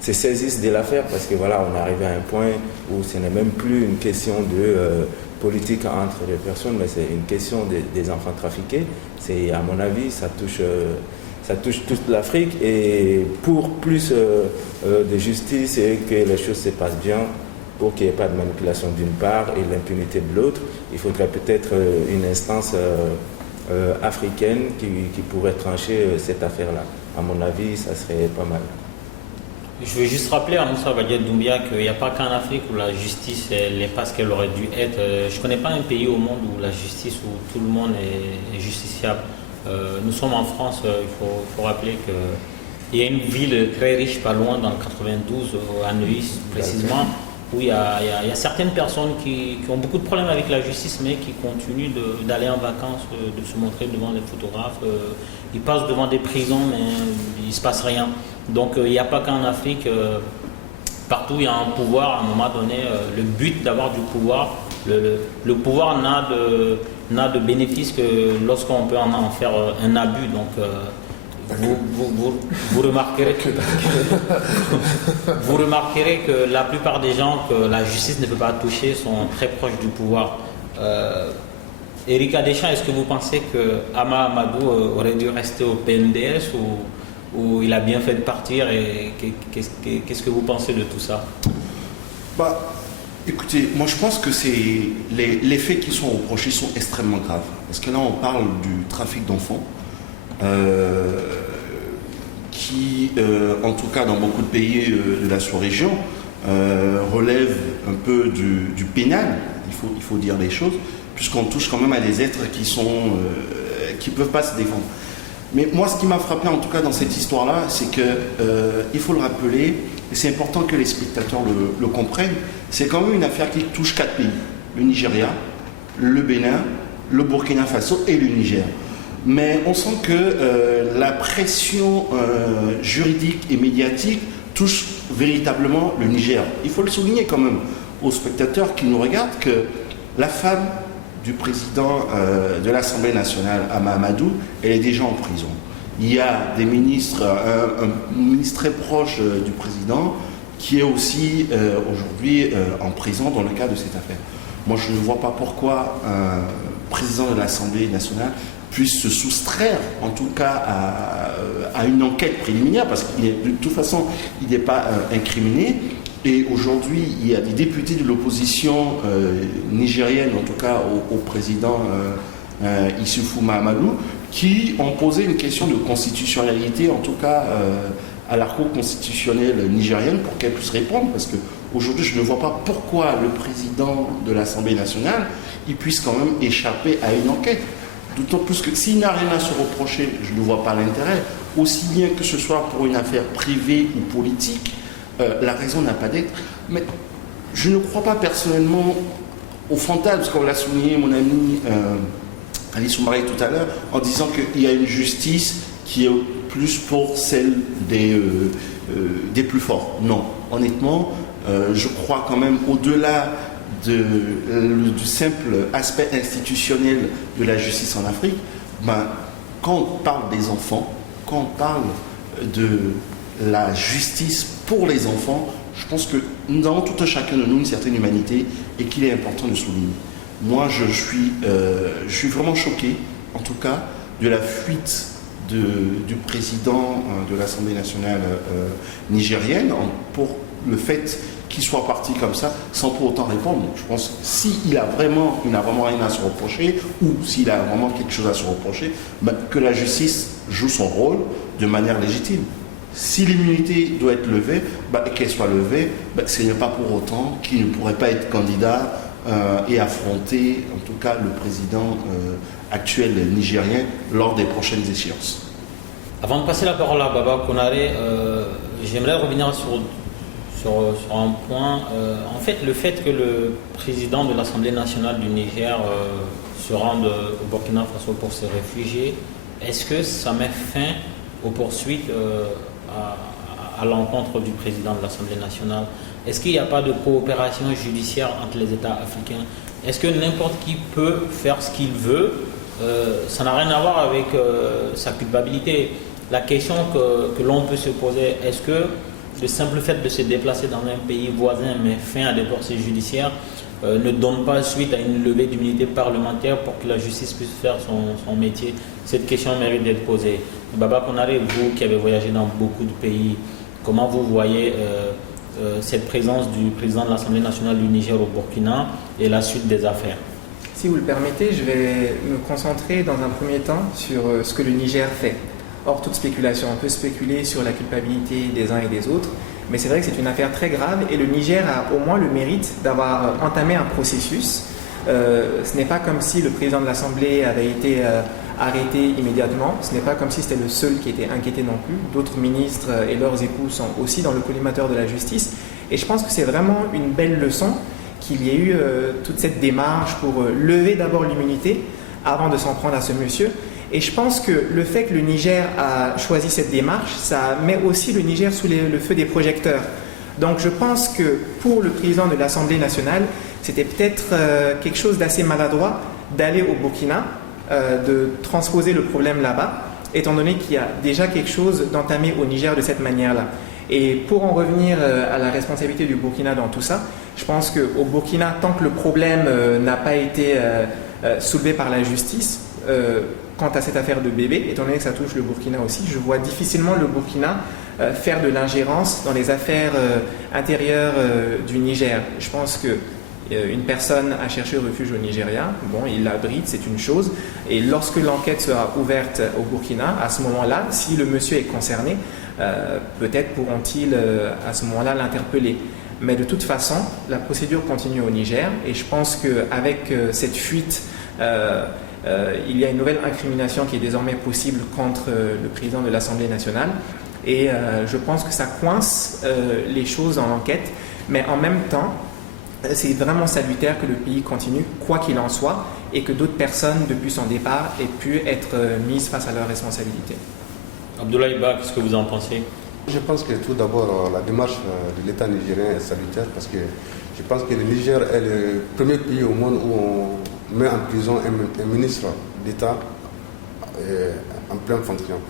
se saisisse de l'affaire parce que voilà, on est arrivé à un point où ce n'est même plus une question de politique entre les personnes, mais c'est une question des enfants trafiqués. C'est, à mon avis, ça touche toute l'Afrique et pour plus de justice et que les choses se passent bien, pour qu'il n'y ait pas de manipulation d'une part et l'impunité de l'autre, il faudrait peut-être une instance africaine qui pourrait trancher cette affaire-là. À mon avis, ça serait pas mal. Je veux juste rappeler à Moussa Badia Doumbia qu'il n'y a pas qu'en Afrique où la justice n'est pas ce qu'elle aurait dû être. Je ne connais pas un pays au monde où la justice, où tout le monde est justiciable. Nous sommes en France, il faut rappeler qu'il y a une ville très riche, pas loin, dans le 92, à Neuilly précisément, où il y a certaines personnes qui ont beaucoup de problèmes avec la justice, mais qui continuent d'aller en vacances, de se montrer devant les photographes. Ils passent devant des prisons, mais il ne se passe rien. Donc il n'y a pas qu'en Afrique, partout il y a un pouvoir, à un moment donné, le but d'avoir du pouvoir, le pouvoir n'a de bénéfice que lorsqu'on peut en faire un abus. Donc vous remarquerez que la plupart des gens que la justice ne peut pas toucher sont très proches du pouvoir. Erika Deschamps, est-ce que vous pensez que Ama Amadou aurait dû rester au PNDS ou il a bien fait de partir, et qu'est-ce que vous pensez de tout ça? Écoutez, moi je pense que les faits qui sont reprochés sont extrêmement graves. Parce que là on parle du trafic d'enfants qui, en tout cas dans beaucoup de pays de la sous-région, relève un peu du pénal, il faut dire les choses, puisqu'on touche quand même à des êtres qui ne peuvent pas se défendre. Mais moi, ce qui m'a frappé, en tout cas, dans cette histoire-là, c'est qu'il faut le rappeler, et c'est important que les spectateurs le comprennent, c'est quand même une affaire qui touche 4 pays. Le Nigeria, le Bénin, le Burkina Faso et le Niger. Mais on sent que la pression juridique et médiatique touche véritablement le Niger. Il faut le souligner quand même aux spectateurs qui nous regardent que la femme du président de l'Assemblée nationale, Ama Amadou, elle est déjà en prison. Il y a des ministres, un ministre très proche du président qui est aussi aujourd'hui en prison dans le cadre de cette affaire. Moi, je ne vois pas pourquoi un président de l'Assemblée nationale puisse se soustraire, en tout cas, à une enquête préliminaire, parce que de toute façon, il n'est pas incriminé. Et aujourd'hui, il y a des députés de l'opposition nigérienne, en tout cas au président Issoufou Mahamadou, qui ont posé une question de constitutionnalité, en tout cas à la Cour constitutionnelle nigérienne, pour qu'elle puisse répondre, parce qu'aujourd'hui, je ne vois pas pourquoi le président de l'Assemblée nationale il puisse quand même échapper à une enquête. D'autant plus que s'il n'a rien à se reprocher, je ne vois pas l'intérêt, aussi bien que ce soit pour une affaire privée ou politique. La raison n'a pas d'être. Mais je ne crois pas personnellement au fantasme, parce qu'on l'a souligné mon ami Ali Soumaré tout à l'heure, en disant qu'il y a une justice qui est plus pour celle des plus forts. Non, honnêtement, je crois quand même au-delà du simple aspect institutionnel de la justice en Afrique, quand on parle des enfants, quand on parle de la justice pour les enfants, je pense que nous avons tout un chacun de nous une certaine humanité et qu'il est important de souligner. Moi, je suis vraiment choqué, en tout cas, de la fuite du président de l'Assemblée nationale nigérienne pour le fait qu'il soit parti comme ça sans pour autant répondre. Je pense que s'il n'a vraiment rien à se reprocher ou s'il a vraiment quelque chose à se reprocher, que la justice joue son rôle de manière légitime. Si l'immunité doit être levée, qu'elle soit levée, ce n'est pas pour autant qu'il ne pourrait pas être candidat et affronter en tout cas le président actuel nigérien lors des prochaines échéances. Avant de passer la parole à Baba Konaré, j'aimerais revenir sur un point. En fait, le fait que le président de l'Assemblée nationale du Niger se rende au Burkina Faso pour se réfugier, est-ce que ça met fin aux poursuites à l'encontre du président de l'Assemblée nationale? Est-ce qu'il n'y a pas de coopération judiciaire entre les États africains? Est-ce que n'importe qui peut faire ce qu'il veut? Ça n'a rien à voir avec sa culpabilité. La question que l'on peut se poser, est-ce que le simple fait de se déplacer dans un pays voisin met fin à des poursuites judiciaires, ne donne pas suite à une levée d'immunité parlementaire pour que la justice puisse faire son métier? Cette question mérite d'être posée. Baba Konaré, vous qui avez voyagé dans beaucoup de pays, comment vous voyez cette présence du président de l'Assemblée nationale du Niger au Burkina et la suite des affaires? Si vous le permettez, je vais me concentrer dans un premier temps sur ce que le Niger fait. Hors toute spéculation, on peut spéculer sur la culpabilité des uns et des autres, mais c'est vrai que c'est une affaire très grave et le Niger a au moins le mérite d'avoir entamé un processus. Ce n'est pas comme si le président de l'Assemblée avait été arrêté immédiatement, ce n'est pas comme si c'était le seul qui était inquiété non plus. D'autres ministres et leurs époux sont aussi dans le collimateur de la justice et je pense que c'est vraiment une belle leçon qu'il y ait eu toute cette démarche pour lever d'abord l'immunité avant de s'en prendre à ce monsieur. Et je pense que le fait que le Niger a choisi cette démarche, ça met aussi le Niger sous le feu des projecteurs. Donc je pense que pour le président de l'Assemblée nationale, c'était peut-être quelque chose d'assez maladroit d'aller au Burkina, de transposer le problème là-bas, étant donné qu'il y a déjà quelque chose d'entamé au Niger de cette manière-là. Et pour en revenir à la responsabilité du Burkina dans tout ça, je pense qu'au Burkina, tant que le problème n'a pas été soulevé par la justice, quant à cette affaire de bébé, étant donné que ça touche le Burkina aussi, je vois difficilement le Burkina faire de l'ingérence dans les affaires intérieures du Niger. Je pense que une personne a cherché refuge au Nigeria, bon, il l'abrite, c'est une chose, et lorsque l'enquête sera ouverte au Burkina, à ce moment-là, si le monsieur est concerné, peut-être pourront-ils à ce moment-là l'interpeller. Mais de toute façon, la procédure continue au Niger, et je pense qu'avec cette fuite, il y a une nouvelle incrimination qui est désormais possible contre le président de l'Assemblée nationale, et je pense que ça coince les choses dans l'enquête, mais en même temps, c'est vraiment salutaire que le pays continue, quoi qu'il en soit, et que d'autres personnes, depuis son départ, aient pu être mises face à leurs responsabilités. Abdoulaye Ba, qu'est-ce que vous en pensez? Je pense que tout d'abord, la démarche de l'État nigérien est salutaire parce que je pense que le Niger est le premier pays au monde où on met en prison un ministre d'État en pleine fonction.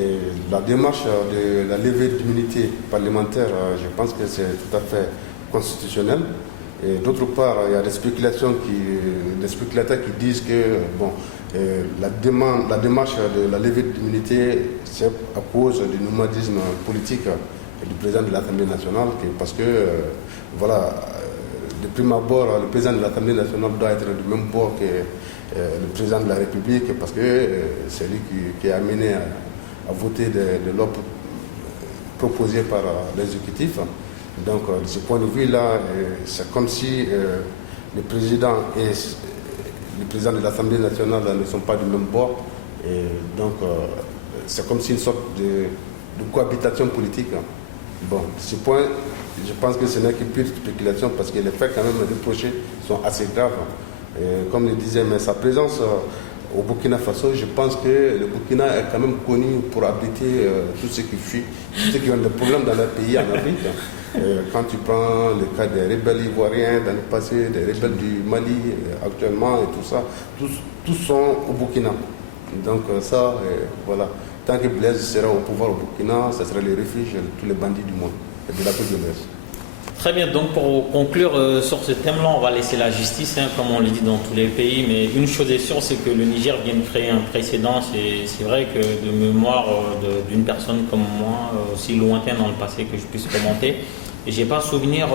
Et la démarche de la levée d'immunité parlementaire, je pense que c'est tout à fait constitutionnel. Et d'autre part, il y a des spéculateurs qui disent que la démarche de la levée d'immunité, c'est à cause du nomadisme politique du président de l'Assemblée nationale, parce que, de prime abord, le président de l'Assemblée nationale doit être du même bord que le président de la République, parce que c'est lui qui est amené à voter de l'offre proposée par l'exécutif. Donc, de ce point de vue-là, c'est comme si le président et le président de l'Assemblée nationale ne sont pas du même bord. Et donc, c'est comme si une sorte de cohabitation politique. Bon, de ce point, je pense que ce n'est que pure spéculation parce que les faits quand même reprochés sont assez graves. Et comme le disait, mais sa présence au Burkina Faso, je pense que le Burkina est quand même connu pour abriter tous ceux qui fuient, tous ceux qui ont des problèmes dans leur pays en Afrique. Quand tu prends le cas des rebelles ivoiriens dans le passé, des rebelles du Mali actuellement et tout ça, tous sont au Burkina. Donc ça, voilà. Tant que Blaise sera au pouvoir au Burkina, ce sera le refuge de tous les bandits du monde et de l'Afrique de l'Ouest. Très bien, donc pour conclure sur ce thème-là, on va laisser la justice, comme on le dit dans tous les pays, mais une chose est sûre, c'est que le Niger vient de créer un précédent. C'est vrai que de mémoire d'une personne comme moi, aussi lointaine dans le passé que je puisse commenter, et j'ai pas souvenir,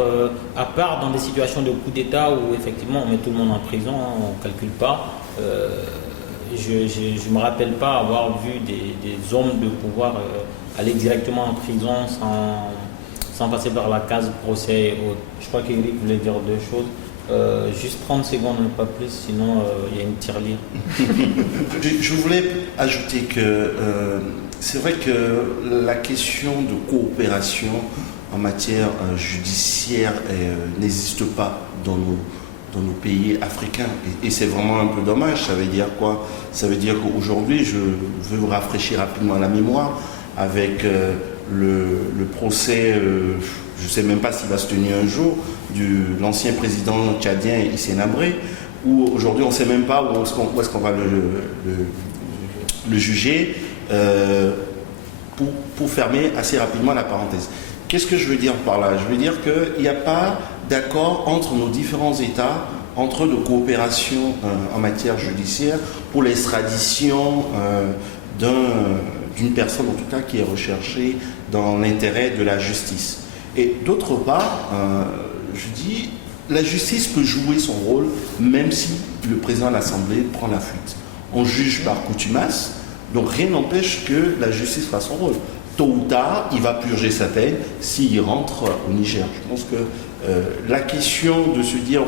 à part dans des situations de coup d'État où effectivement on met tout le monde en prison, on ne calcule pas. Je ne me rappelle pas avoir vu des hommes de pouvoir aller directement en prison sans passer par la case procès et autres. Je crois qu'Éric voulait dire deux choses. Juste 30 secondes, pas plus, sinon il y a une tirelire. Je voulais ajouter que c'est vrai que la question de coopération en matière judiciaire n'existe pas dans nos pays africains. Et c'est vraiment un peu dommage. Ça veut dire quoi? Ça veut dire qu'aujourd'hui, je veux vous rafraîchir rapidement la mémoire avec le procès, je ne sais même pas s'il va se tenir un jour, de l'ancien président tchadien Hissène Habré, où aujourd'hui on ne sait même pas où est-ce qu'on va le juger, pour fermer assez rapidement la parenthèse. Qu'est-ce que je veux dire par là? Je veux dire qu'il n'y a pas d'accord entre nos différents États, entre de coopération en matière judiciaire pour l'extradition d'une personne, en tout cas, qui est recherchée dans l'intérêt de la justice. Et d'autre part, je dis, la justice peut jouer son rôle même si le président de l'Assemblée prend la fuite. On juge par coutumace, donc rien n'empêche que la justice fasse son rôle. Tôt ou tard, il va purger sa peine s'il rentre au Niger. Je pense que la question de se dire,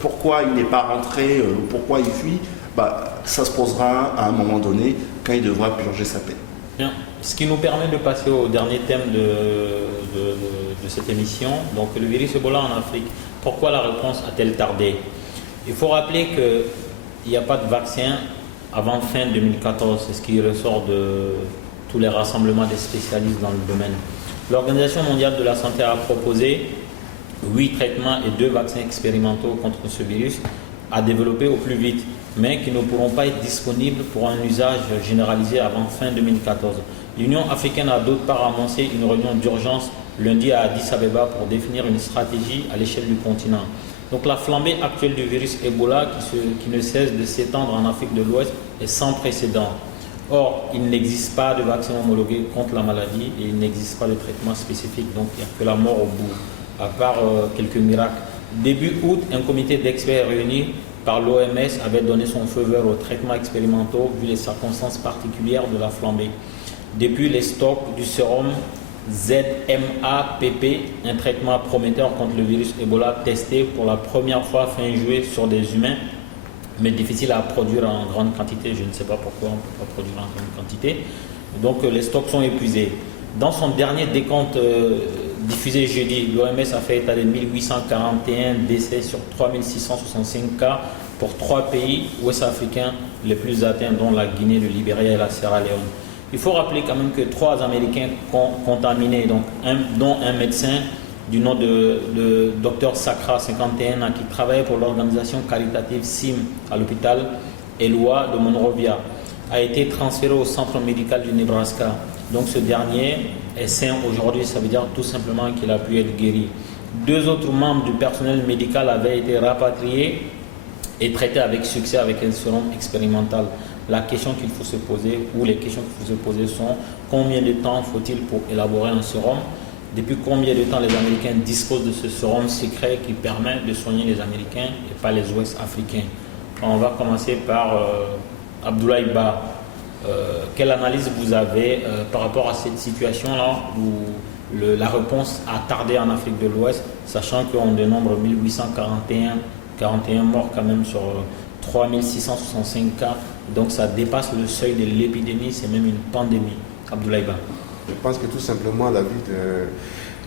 pourquoi il n'est pas rentré, pourquoi il fuit, ça se posera à un moment donné quand il devra purger sa peine. Bien. Ce qui nous permet de passer au dernier thème de cette émission, donc le virus Ebola en Afrique. Pourquoi la réponse a-t-elle tardé? Il faut rappeler qu'il n'y a pas de vaccin avant fin 2014, c'est ce qui ressort de tous les rassemblements des spécialistes dans le domaine. L'Organisation mondiale de la santé a proposé 8 traitements et 2 vaccins expérimentaux contre ce virus à développer au plus vite, mais qui ne pourront pas être disponibles pour un usage généralisé avant fin 2014. L'Union africaine a d'autre part annoncé une réunion d'urgence lundi à Addis Abeba pour définir une stratégie à l'échelle du continent. Donc la flambée actuelle du virus Ebola qui ne cesse de s'étendre en Afrique de l'Ouest est sans précédent. Or, il n'existe pas de vaccin homologué contre la maladie et il n'existe pas de traitement spécifique, donc il n'y a que la mort au bout, à part quelques miracles. Début août, un comité d'experts réuni par l'OMS avait donné son feu vert aux traitements expérimentaux vu les circonstances particulières de la flambée. Depuis les stocks du sérum ZMapp, un traitement prometteur contre le virus Ebola testé pour la première fois fin juillet sur des humains, mais difficile à produire en grande quantité. Je ne sais pas pourquoi on ne peut pas produire en grande quantité. Donc les stocks sont épuisés. Dans son dernier décompte diffusé jeudi, l'OMS a fait état de 1841 décès sur 3665 cas pour 3 pays ouest-africains les plus atteints, dont la Guinée, le Libéria et la Sierra Leone. Il faut rappeler quand même que 3 Américains contaminés, dont un médecin du nom de Dr Sakra, 51 ans, qui travaillait pour l'organisation caritative SIM à l'hôpital Eloi de Monrovia, a été transféré au centre médical du Nebraska. Donc ce dernier est sain aujourd'hui, ça veut dire tout simplement qu'il a pu être guéri. 2 autres membres du personnel médical avaient été rapatriés et traités avec succès avec un sérum expérimental. La question qu'il faut se poser, ou les questions qu'il faut se poser sont: combien de temps faut-il pour élaborer un sérum? Depuis combien de temps les Américains disposent de ce sérum secret qui permet de soigner les Américains et pas les Ouest-Africains? On va commencer par Abdoulaye Ba. Quelle analyse vous avez par rapport à cette situation-là où la réponse a tardé en Afrique de l'Ouest, sachant qu'on dénombre 1841 morts quand même sur 3665 cas, donc ça dépasse le seuil de l'épidémie, c'est même une pandémie. Abdoulaye Ba. Je pense que tout simplement la vie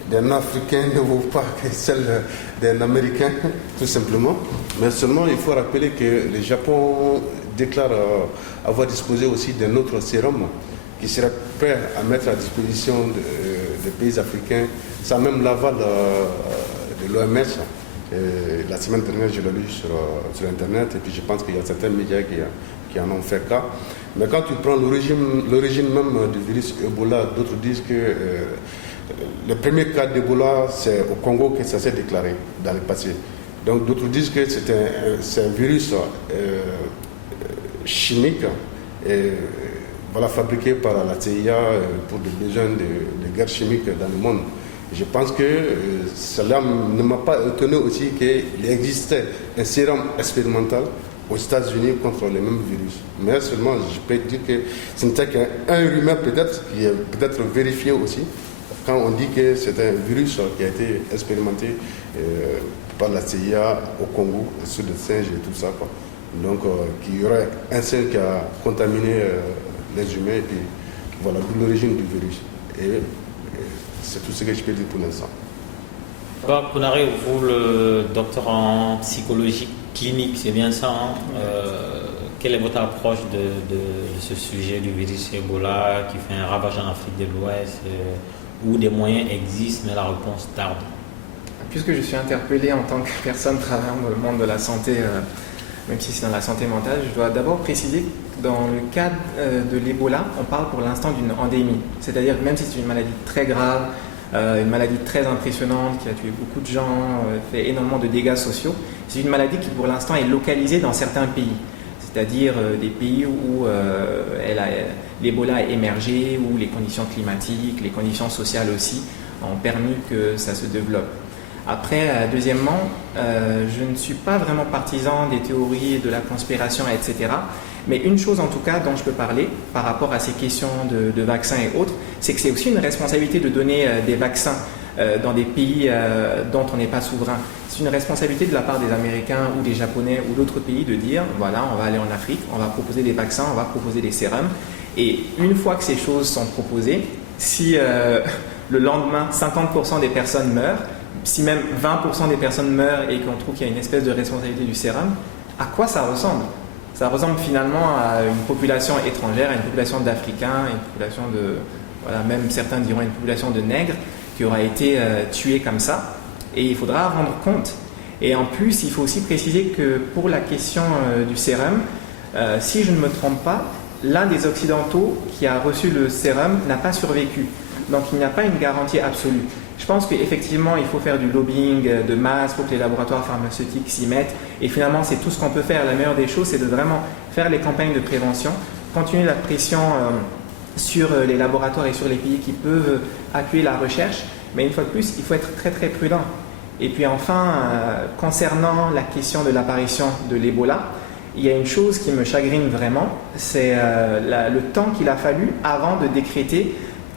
d'un Africain ne vaut pas que celle d'un Américain, tout simplement. Mais seulement, il faut rappeler que le Japon déclare avoir disposé aussi d'un autre sérum qui serait prêt à mettre à disposition des pays africains, sans même l'aval de l'OMS. La semaine dernière, je l'ai lu sur Internet, et puis je pense qu'il y a certains médias qui en ont fait cas. Mais quand tu prends l'origine même du virus Ebola, d'autres disent que le premier cas d'Ebola, c'est au Congo que ça s'est déclaré dans le passé. Donc d'autres disent que c'est un virus chimique, fabriqué par la CIA pour des besoins de guerre chimique dans le monde. Je pense que cela ne m'a pas étonné aussi qu'il existait un sérum expérimental aux États-Unis contre le même virus. Mais seulement, je peux dire que ce n'était qu'un rumeur peut-être, qui est peut-être vérifié aussi, quand on dit que c'est un virus qui a été expérimenté par la CIA au Congo, sur des singes et tout ça, quoi. Donc, qu'il y aurait un singe qui a contaminé les humains, et puis voilà, d'où l'origine du virus. Et c'est tout ce que je peux dire pour l'instant. Kounaré, vous, le docteur en psychologie clinique, c'est bien ça, hein? Quelle est votre approche de ce sujet du virus Ebola qui fait un ravage en Afrique de l'Ouest, où des moyens existent mais la réponse tarde? Puisque je suis interpellé en tant que personne travaillant dans le monde de la santé, même si c'est dans la santé mentale, je dois d'abord préciser que dans le cadre de l'Ebola, on parle pour l'instant d'une endémie. C'est-à-dire que même si c'est une maladie très grave, une maladie très impressionnante qui a tué beaucoup de gens, fait énormément de dégâts sociaux, c'est une maladie qui pour l'instant est localisée dans certains pays. C'est-à-dire des pays où l'Ebola a émergé, où les conditions climatiques, les conditions sociales aussi ont permis que ça se développe. Après, deuxièmement, je ne suis pas vraiment partisan des théories de la conspiration, etc. Mais une chose en tout cas dont je peux parler par rapport à ces questions de vaccins et autres, c'est que c'est aussi une responsabilité de donner des vaccins dans des pays dont on n'est pas souverain. C'est une responsabilité de la part des Américains ou des Japonais ou d'autres pays de dire, voilà, on va aller en Afrique, on va proposer des vaccins, on va proposer des sérums. Et une fois que ces choses sont proposées, si le lendemain 50% des personnes meurent, si même 20% des personnes meurent et qu'on trouve qu'il y a une espèce de responsabilité du sérum, à quoi ça ressemble ? Ça ressemble finalement à une population étrangère, à une population d'Africains, à une population de, voilà, même certains diront une population de nègres qui aura été tuée comme ça. Et il faudra rendre compte. Et en plus, il faut aussi préciser que pour la question du sérum, si je ne me trompe pas, l'un des Occidentaux qui a reçu le sérum n'a pas survécu. Donc il n'y a pas une garantie absolue. Je pense qu'effectivement, il faut faire du lobbying de masse pour que les laboratoires pharmaceutiques s'y mettent. Et finalement, c'est tout ce qu'on peut faire. La meilleure des choses, c'est de vraiment faire les campagnes de prévention, continuer la pression sur les laboratoires et sur les pays qui peuvent appuyer la recherche. Mais une fois de plus, il faut être très très prudent. Et puis enfin, concernant la question de l'apparition de l'Ebola, il y a une chose qui me chagrine vraiment, c'est le temps qu'il a fallu avant de décréter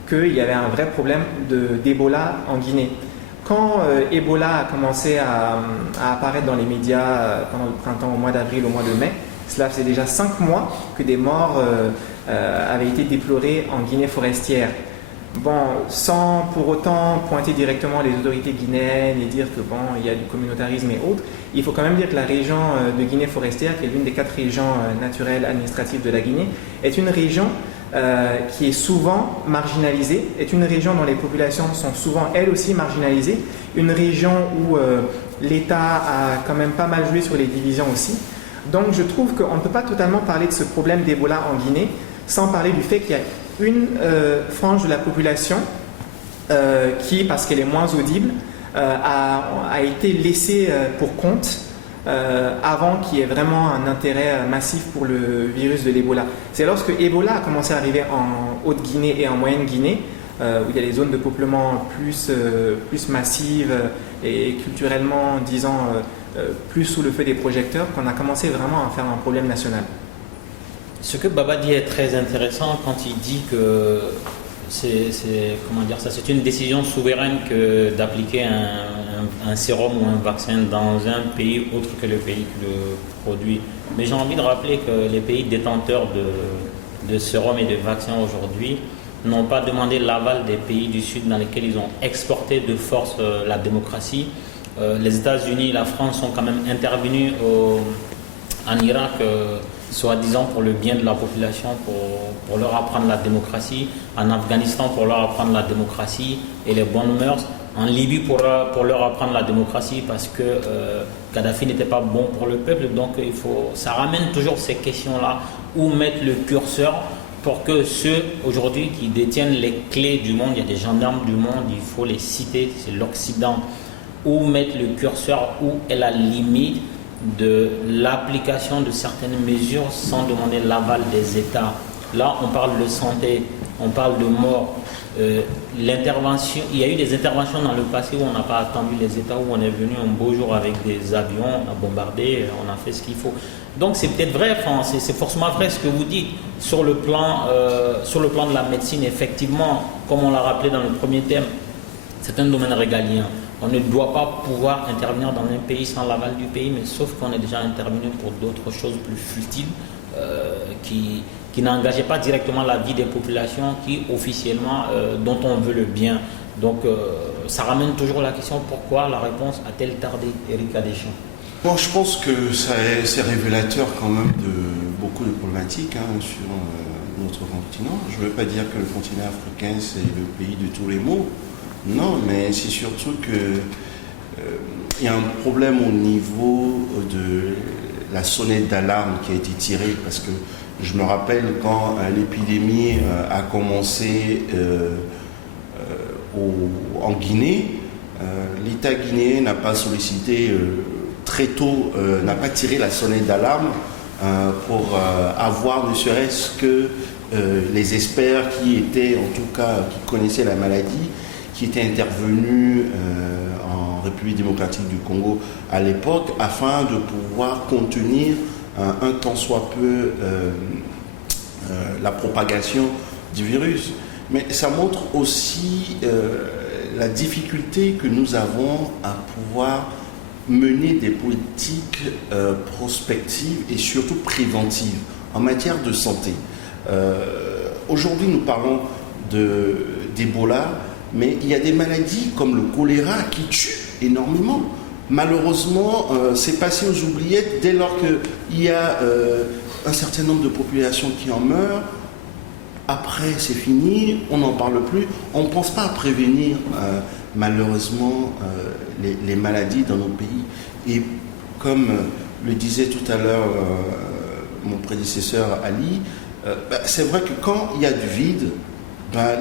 qu'il y avait un vrai problème d'Ebola en Guinée. Quand Ebola a commencé à apparaître dans les médias pendant le printemps, au mois d'avril, au mois de mai, cela faisait déjà 5 mois que des morts avaient été déplorés en Guinée forestière. Bon, sans pour autant pointer directement les autorités guinéennes et dire que bon, il y a du communautarisme et autres, il faut quand même dire que la région de Guinée forestière, qui est l'une des 4 régions naturelles administratives de la Guinée, est une région qui est souvent marginalisée, est une région dont les populations sont souvent elles aussi marginalisées, une région où l'État a quand même pas mal joué sur les divisions aussi. Donc je trouve qu'on ne peut pas totalement parler de ce problème d'Ebola en Guinée sans parler du fait qu'il y a une frange de la population qui, parce qu'elle est moins audible, a été laissée pour compte avant qu'il y ait vraiment un intérêt massif pour le virus de l'Ebola. C'est lorsque Ebola a commencé à arriver en Haute-Guinée et en Moyenne-Guinée, où il y a des zones de peuplement plus massives et culturellement, disons, plus sous le feu des projecteurs, qu'on a commencé vraiment à faire un problème national. Ce que Baba dit est très intéressant quand il dit que c'est une décision souveraine que d'appliquer un sérum ou un vaccin dans un pays autre que le pays qui le produit. Mais j'ai envie de rappeler que les pays détenteurs de sérum et de vaccins aujourd'hui n'ont pas demandé l'aval des pays du Sud dans lesquels ils ont exporté de force la démocratie. Les États-Unis et la France sont quand même intervenus en Irak, soi-disant pour le bien de la population, pour leur apprendre la démocratie, en Afghanistan pour leur apprendre la démocratie et les bonnes mœurs, en Libye pour leur apprendre la démocratie parce que Kadhafi n'était pas bon pour le peuple. Donc ça ramène toujours ces questions-là, où mettre le curseur pour que ceux aujourd'hui qui détiennent les clés du monde, il y a des gendarmes du monde, il faut les citer, c'est l'Occident, où mettre le curseur, où est la limite de l'application de certaines mesures sans demander l'aval des États. Là, on parle de santé, on parle de mort. L'intervention, il y a eu des interventions dans le passé où on n'a pas attendu les États, où on est venu un beau jour avec des avions, on a bombardé, on a fait ce qu'il faut. Donc c'est peut-être vrai, enfin, c'est forcément vrai ce que vous dites. Sur le plan de la médecine, effectivement, comme on l'a rappelé dans le premier thème, c'est un domaine régalien. On ne doit pas pouvoir intervenir dans un pays sans l'aval du pays, mais sauf qu'on est déjà intervenu pour d'autres choses plus futiles qui n'engageaient pas directement la vie des populations, qui officiellement, dont on veut le bien. Donc ça ramène toujours la question pourquoi la réponse a-t-elle tardé, Erika Deschamps? Bon, je pense que c'est révélateur quand même de beaucoup de problématiques sur notre continent. Je ne veux pas dire que le continent africain c'est le pays de tous les maux. Non, mais c'est surtout qu'il y a un problème au niveau de la sonnette d'alarme qui a été tirée, parce que je me rappelle quand l'épidémie a commencé en Guinée, l'État guinéen n'a pas sollicité très tôt, n'a pas tiré la sonnette d'alarme pour avoir ne serait-ce que les experts qui étaient, en tout cas, qui connaissaient la maladie, qui étaient intervenus République démocratique du Congo à l'époque, afin de pouvoir contenir un tant soit peu la propagation du virus. Mais ça montre aussi la difficulté que nous avons à pouvoir mener des politiques prospectives et surtout préventives en matière de santé. Aujourd'hui, nous parlons d'Ebola, mais il y a des maladies comme le choléra qui tuent énormément. Malheureusement, c'est passé aux oubliettes dès lors qu'il y a un certain nombre de populations qui en meurent. Après, c'est fini, on n'en parle plus. On ne pense pas à prévenir, malheureusement, les maladies dans nos pays. Et comme le disait tout à l'heure mon prédécesseur Ali, c'est vrai que quand il y a du vide,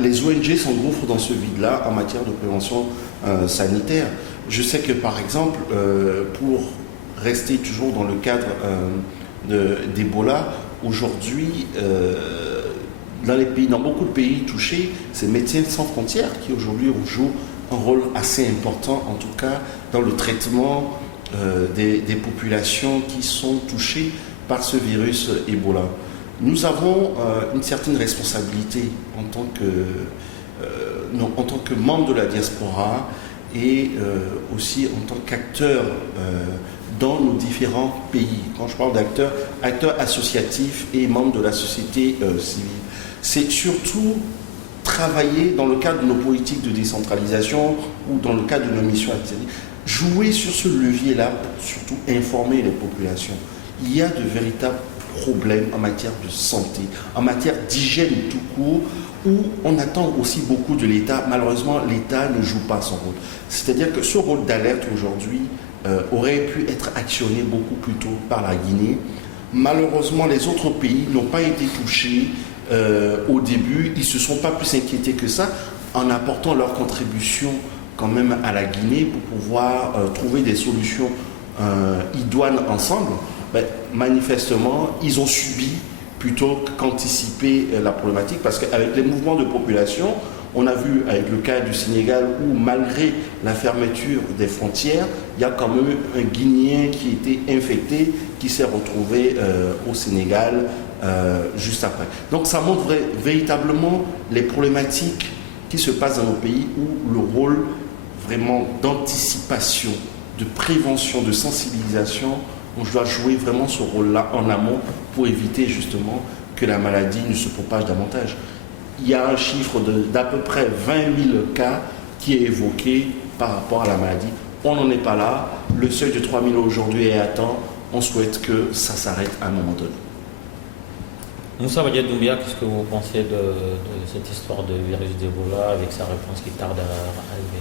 les ONG s'engouffrent dans ce vide-là en matière de prévention sanitaire. Je sais que, par exemple, pour rester toujours dans le cadre d'Ebola, aujourd'hui, dans beaucoup de pays touchés, c'est Médecins sans frontières qui aujourd'hui jouent un rôle assez important, en tout cas dans le traitement des populations qui sont touchées par ce virus Ebola. Nous avons une certaine responsabilité en tant que membre de la diaspora et aussi en tant qu'acteur dans nos différents pays. Quand je parle d'acteurs associatifs et membres de la société civile, c'est surtout travailler dans le cadre de nos politiques de décentralisation ou dans le cadre de nos missions extérieures, jouer sur ce levier-là pour surtout informer les populations. Il y a de véritables problèmes en matière de santé, en matière d'hygiène tout court, où on attend aussi beaucoup de l'État. Malheureusement, l'État ne joue pas son rôle. C'est-à-dire que ce rôle d'alerte aujourd'hui aurait pu être actionné beaucoup plus tôt par la Guinée. Malheureusement, les autres pays n'ont pas été touchés au début. Ils ne se sont pas plus inquiétés que ça en apportant leur contribution quand même à la Guinée pour pouvoir trouver des solutions idoines ensemble. Ben, manifestement, ils ont subi plutôt qu'anticiper la problématique, parce qu'avec les mouvements de population, on a vu avec le cas du Sénégal où malgré la fermeture des frontières, il y a quand même un Guinéen qui était infecté, qui s'est retrouvé au Sénégal juste après. Donc ça montre véritablement les problématiques qui se passent dans nos pays où le rôle vraiment d'anticipation, de prévention, de sensibilisation, on doit jouer vraiment ce rôle-là en amont pour éviter justement que la maladie ne se propage davantage. Il y a un chiffre d'à peu près 20 000 cas qui est évoqué par rapport à la maladie. On n'en est pas là. Le seuil de 3 000 aujourd'hui est atteint. On souhaite que ça s'arrête à un moment donné. Moussa Badiat Doumbia, qu'est-ce que vous pensez de cette histoire de virus d'Ebola avec sa réponse qui tarde à arriver?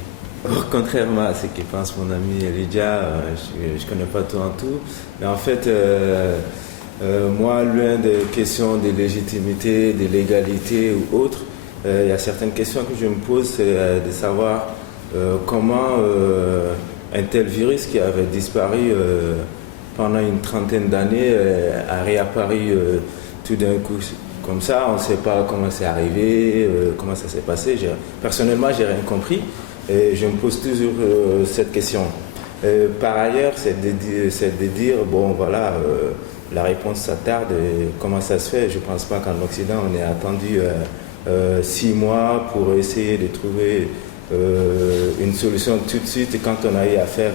Contrairement à ce que pense mon ami Elijah, je ne connais pas tout en tout, mais en fait, moi, loin des questions de légitimité, de légalité ou autre, il y a certaines questions que je me pose, c'est de savoir comment un tel virus qui avait disparu pendant une trentaine d'années a réapparu tout d'un coup. Comme ça, on ne sait pas comment c'est arrivé, comment ça s'est passé. Personnellement, je n'ai rien compris. Et je me pose toujours cette question. Par ailleurs, c'est de dire, bon voilà, la réponse ça tarde, comment ça se fait? Je ne pense pas qu'en Occident, on ait attendu 6 mois pour essayer de trouver une solution tout de suite quand on a eu affaire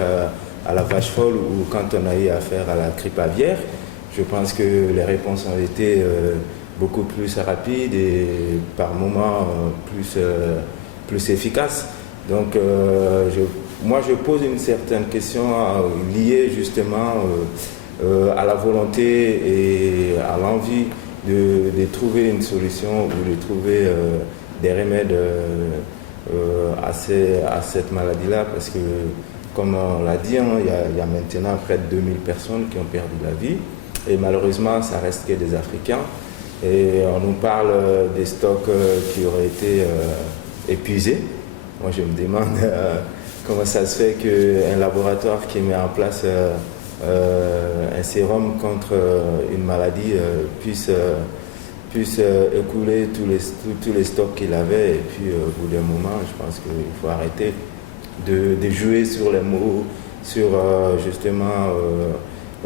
à la vache folle ou quand on a eu affaire à la grippe aviaire. Je pense que les réponses ont été beaucoup plus rapides et par moments plus efficaces. Donc, moi, je pose une certaine question liée justement à la volonté et à l'envie de trouver une solution ou de trouver des remèdes à cette maladie-là, parce que, comme on l'a dit, hein, il y a maintenant près de 2000 personnes qui ont perdu la vie, et malheureusement, ça reste que des Africains. Et on nous parle des stocks qui auraient été épuisés. Moi, je me demande comment ça se fait qu'un laboratoire qui met en place un sérum contre une maladie puisse écouler tous les stocks qu'il avait. Et puis, au bout d'un moment, je pense qu'il faut arrêter. de jouer sur les mots, sur justement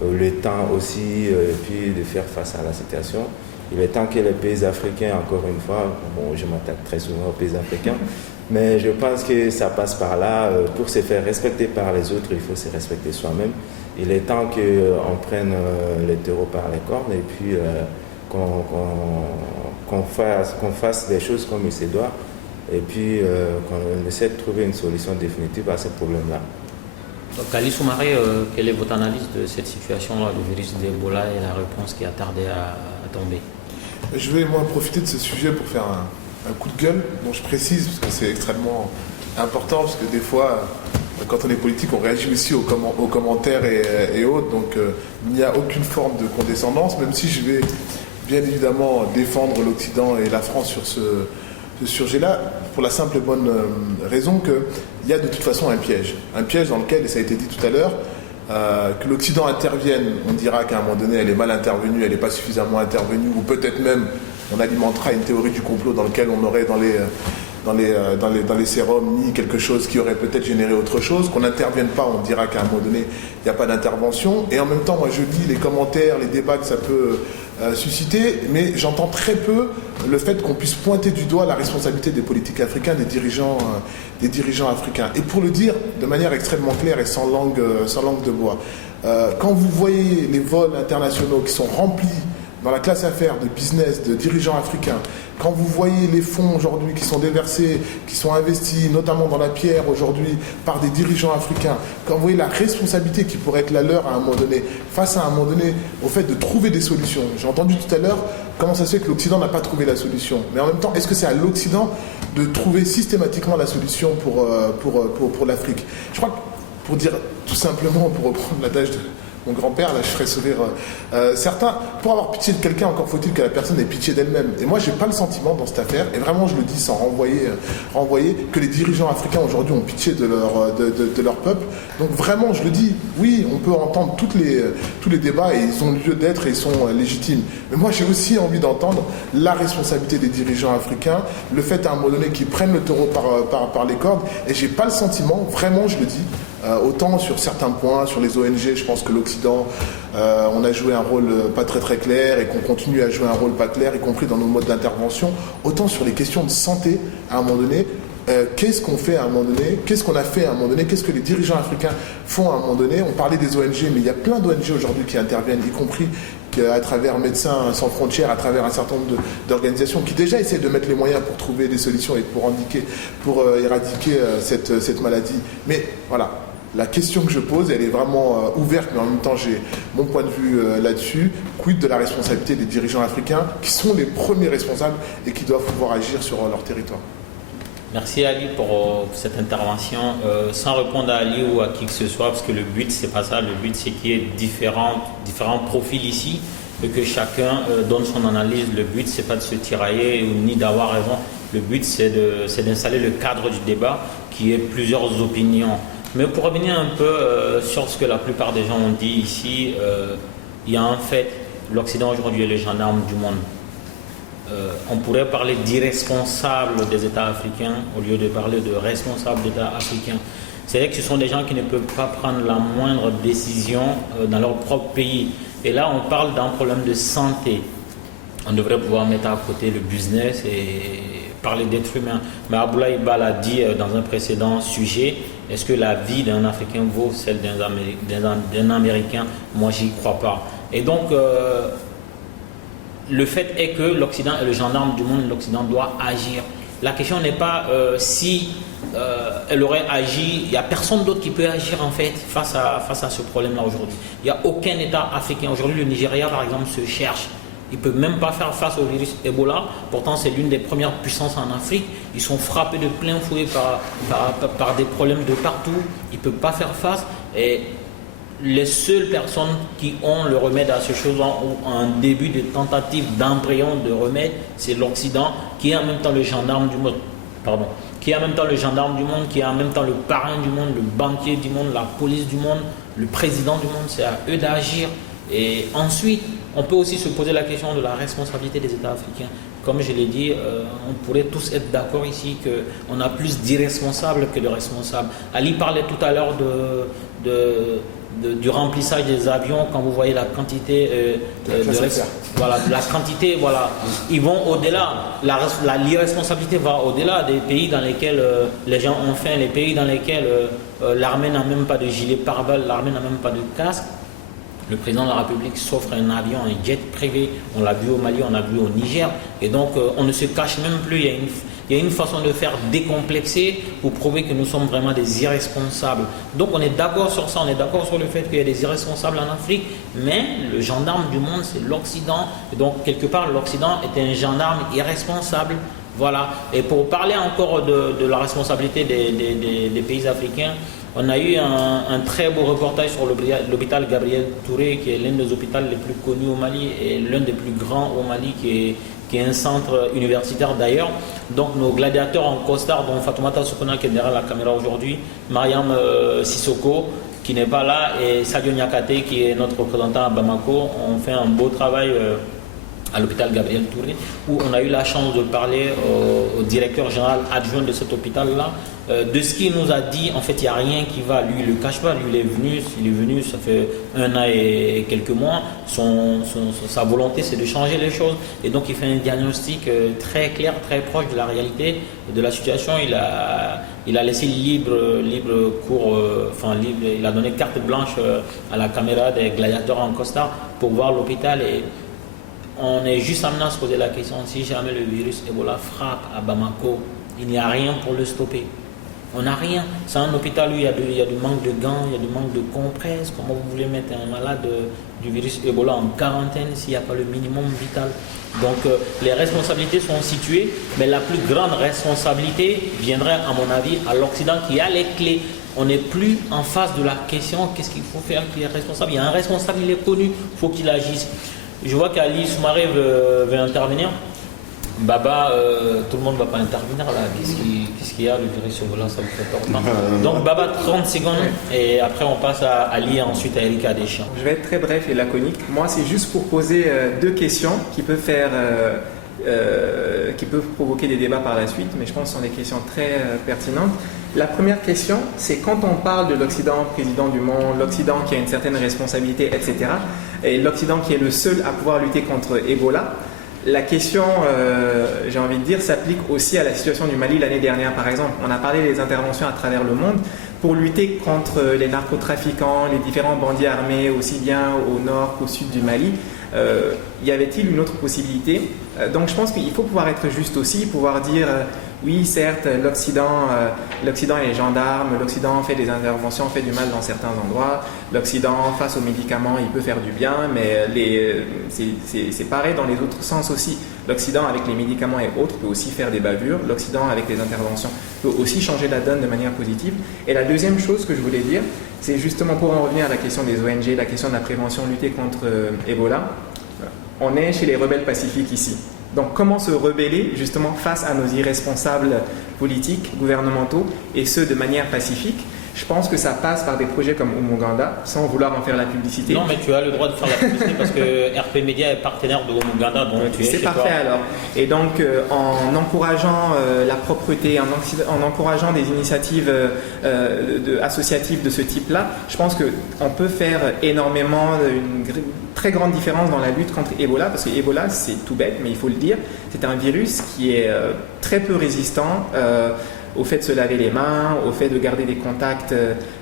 le temps aussi, et puis de faire face à la situation. Il est temps que les pays africains, encore une fois, bon, je m'attaque très souvent aux pays africains, mais je pense que ça passe par là. Pour se faire respecter par les autres, il faut se respecter soi-même. Il est temps qu'on prenne les taureaux par les cornes et puis qu'on fasse des choses comme il se doit et puis qu'on essaie de trouver une solution définitive à ce problème-là. Donc, Ali Soumaré, quelle est votre analyse de cette situation-là, du virus d'Ebola et la réponse qui a tardé à tomber? Je vais moi profiter de ce sujet pour faire un coup de gueule, dont je précise parce que c'est extrêmement important, parce que des fois, quand on est politique, on réagit aussi aux commentaires et autres, donc il n'y a aucune forme de condescendance, même si je vais bien évidemment défendre l'Occident et la France sur ce sujet-là, pour la simple et bonne raison qu'il y a de toute façon un piège dans lequel, et ça a été dit tout à l'heure, que l'Occident intervienne, on dira qu'à un moment donné elle est mal intervenue, elle n'est pas suffisamment intervenue, ou peut-être même on alimentera une théorie du complot dans laquelle on aurait dans les sérums mis quelque chose qui aurait peut-être généré autre chose, qu'on n'intervienne pas, on dira qu'à un moment donné il n'y a pas d'intervention, et en même temps moi je lis les commentaires, les débats que ça peut susciter, mais j'entends très peu le fait qu'on puisse pointer du doigt la responsabilité des politiques africains, des dirigeants africains. Et pour le dire de manière extrêmement claire et sans langue de bois, quand vous voyez les vols internationaux qui sont remplis dans la classe affaires de business, de dirigeants africains, quand vous voyez les fonds aujourd'hui qui sont déversés, qui sont investis, notamment dans la pierre aujourd'hui, par des dirigeants africains, quand vous voyez la responsabilité qui pourrait être la leur à un moment donné, face à un moment donné au fait de trouver des solutions. J'ai entendu tout à l'heure comment ça se fait que l'Occident n'a pas trouvé la solution. Mais en même temps, est-ce que c'est à l'Occident de trouver systématiquement la solution pour l'Afrique? Je crois que, pour dire tout simplement, pour reprendre l'adage de mon grand-père, là je ferais sourire certains, pour avoir pitié de quelqu'un, encore faut-il que la personne ait pitié d'elle-même. Et moi j'ai pas le sentiment dans cette affaire, et vraiment je le dis sans renvoyer que les dirigeants africains aujourd'hui ont pitié de leur peuple. Donc vraiment je le dis, oui on peut entendre tous les débats et ils ont lieu d'être et ils sont légitimes. Mais moi j'ai aussi envie d'entendre la responsabilité des dirigeants africains, le fait à un moment donné qu'ils prennent le taureau par les cordes, et j'ai pas le sentiment, vraiment je le dis, autant sur certains points, sur les ONG, je pense que l'Occident, on a joué un rôle pas très clair et qu'on continue à jouer un rôle pas clair, y compris dans nos modes d'intervention, autant sur les questions de santé, à un moment donné, qu'est-ce qu'on fait à un moment donné, qu'est-ce qu'on a fait à un moment donné, qu'est-ce que les dirigeants africains font à un moment donné. On parlait des ONG, mais il y a plein d'ONG aujourd'hui qui interviennent, y compris à travers Médecins sans frontières, à travers un certain nombre d'organisations qui déjà essaient de mettre les moyens pour trouver des solutions et pour éradiquer cette maladie. Mais voilà. La question que je pose, elle est vraiment ouverte, mais en même temps, j'ai mon point de vue là-dessus. Quid de la responsabilité des dirigeants africains, qui sont les premiers responsables et qui doivent pouvoir agir sur leur territoire. Merci Ali pour cette intervention. Sans répondre à Ali ou à qui que ce soit, parce que le but, c'est pas ça. Le but, c'est qu'il y ait différents profils ici et que chacun donne son analyse. Le but, c'est pas de se tirailler ni d'avoir raison. Le but, c'est d'installer le cadre du débat, qui est plusieurs opinions. Mais pour revenir un peu sur ce que la plupart des gens ont dit ici, il y a en fait, l'Occident aujourd'hui est le gendarme du monde. On pourrait parler d'irresponsables des États africains au lieu de parler de responsables d'États africains. C'est vrai que ce sont des gens qui ne peuvent pas prendre la moindre décision dans leur propre pays. Et là, on parle d'un problème de santé. On devrait pouvoir mettre à côté le business et parler d'êtres humains. Mais Aboulaye Ba l'a dit dans un précédent sujet, est-ce que la vie d'un Africain vaut celle d'un Américain? Moi, j'y crois pas. Et donc, le fait est que l'Occident est le gendarme du monde, l'Occident doit agir. La question n'est pas si elle aurait agi, il n'y a personne d'autre qui peut agir en fait face à ce problème-là aujourd'hui. Il n'y a aucun État africain. Aujourd'hui, le Nigeria, par exemple, se cherche. Ils ne peuvent même pas faire face au virus Ebola. Pourtant, c'est l'une des premières puissances en Afrique. Ils sont frappés de plein fouet par des problèmes de partout. Ils ne peuvent pas faire face. Et les seules personnes qui ont le remède à ces choses-là ou un début de tentative d'embryon de remède, c'est l'Occident, qui est en même temps le gendarme du monde. Qui est en même temps le gendarme du monde, qui est en même temps le parrain du monde, le banquier du monde, la police du monde, le président du monde. C'est à eux d'agir. Et ensuite, on peut aussi se poser la question de la responsabilité des États africains. comme je l'ai dit, on pourrait tous être d'accord ici qu'on a plus d'irresponsables que de responsables. Ali parlait tout à l'heure du remplissage des avions. Quand vous voyez la quantité la quantité, ils vont au-delà. L'irresponsabilité va au-delà des pays dans lesquels les gens ont faim, les pays dans lesquels l'armée n'a même pas de gilet pare-balles, l'armée n'a même pas de casque. Le président de la République s'offre un avion, un jet privé. On l'a vu au Mali, on l'a vu au Niger. Et donc, on ne se cache même plus. Il y a une façon de faire décomplexée pour prouver que nous sommes vraiment des irresponsables. Donc, on est d'accord sur ça. On est d'accord sur le fait qu'il y a des irresponsables en Afrique. Mais le gendarme du monde, c'est l'Occident. Et donc, quelque part, l'Occident est un gendarme irresponsable. Voilà. Et pour parler encore de la responsabilité des pays africains, on a eu un très beau reportage sur l'hôpital Gabriel Touré, qui est l'un des hôpitaux les plus connus au Mali et l'un des plus grands au Mali, qui est un centre universitaire d'ailleurs. Donc nos gladiateurs en costard, dont Fatoumata Soukona qui est derrière la caméra aujourd'hui, Mariam Sissoko qui n'est pas là et Sadio Niakate qui est notre représentant à Bamako, ont fait un beau travail à l'hôpital Gabriel Touré, où on a eu la chance de parler au directeur général adjoint de cet hôpital-là. De ce qu'il nous a dit, en fait, il n'y a rien qui va. Lui, il ne le cache pas. Lui, il est venu, ça fait 1 an et quelques mois. Sa volonté, c'est de changer les choses. Et donc, il fait un diagnostic très clair, très proche de la réalité, de la situation. Il a laissé libre cours, il a donné carte blanche à la caméra des gladiateurs en costard pour voir l'hôpital. Et on est juste amené à se poser la question, si jamais le virus Ebola frappe à Bamako, il n'y a rien pour le stopper. On n'a rien. C'est un hôpital où il y a du manque de gants, il y a du manque de compresses. Comment vous voulez mettre un malade du virus Ebola en quarantaine s'il n'y a pas le minimum vital? Donc les responsabilités sont situées, mais la plus grande responsabilité viendrait, à mon avis, à l'Occident qui a les clés. On n'est plus en face de la question, qu'est-ce qu'il faut faire, qui est responsable? Il y a un responsable, il est connu, il faut qu'il agisse. Je vois qu'Ali Soumaré veut intervenir. Baba, tout le monde ne va pas intervenir là. Qu'est-ce qu'il y a, le virus Ebola, ça vous fait peur? Donc Baba, 30 secondes et après on passe à Ali et ensuite à Erika Deschamps. Je vais être très bref et laconique. Moi, c'est juste pour poser 2 questions qui peuvent provoquer des débats par la suite, mais je pense que ce sont des questions très pertinentes. La première question, c'est quand on parle de l'Occident, président du monde, l'Occident qui a une certaine responsabilité, etc., et l'Occident qui est le seul à pouvoir lutter contre Ebola, la question, j'ai envie de dire, s'applique aussi à la situation du Mali l'année dernière, par exemple. On a parlé des interventions à travers le monde pour lutter contre les narcotrafiquants, les différents bandits armés, aussi bien au nord qu'au sud du Mali. Y avait-il une autre possibilité? Donc je pense qu'il faut pouvoir être juste aussi, pouvoir dire oui, certes, l'Occident est gendarme, l'Occident fait des interventions, fait du mal dans certains endroits, l'Occident face aux médicaments, il peut faire du bien, mais c'est pareil dans les autres sens aussi. L'Occident avec les médicaments et autres peut aussi faire des bavures, l'Occident avec les interventions peut aussi changer la donne de manière positive. Et la deuxième chose que je voulais dire, c'est justement pour en revenir à la question des ONG, la question de la prévention, lutter contre Ebola. On est chez les rebelles pacifiques ici. Donc comment se rebeller justement face à nos irresponsables politiques, gouvernementaux, et ce de manière pacifique? Je pense que ça passe par des projets comme Umuganda, sans vouloir en faire la publicité. Non, mais tu as le droit de faire la publicité parce que RP Media est partenaire de Umuganda, donc tu es c'est parfait alors. Et donc en encourageant la propreté, en encourageant des initiatives associatives de ce type-là, je pense qu'on peut faire énormément, une très grande différence dans la lutte contre Ebola, parce que Ebola, c'est tout bête, mais il faut le dire, c'est un virus qui est très peu résistant au fait de se laver les mains, au fait de garder des contacts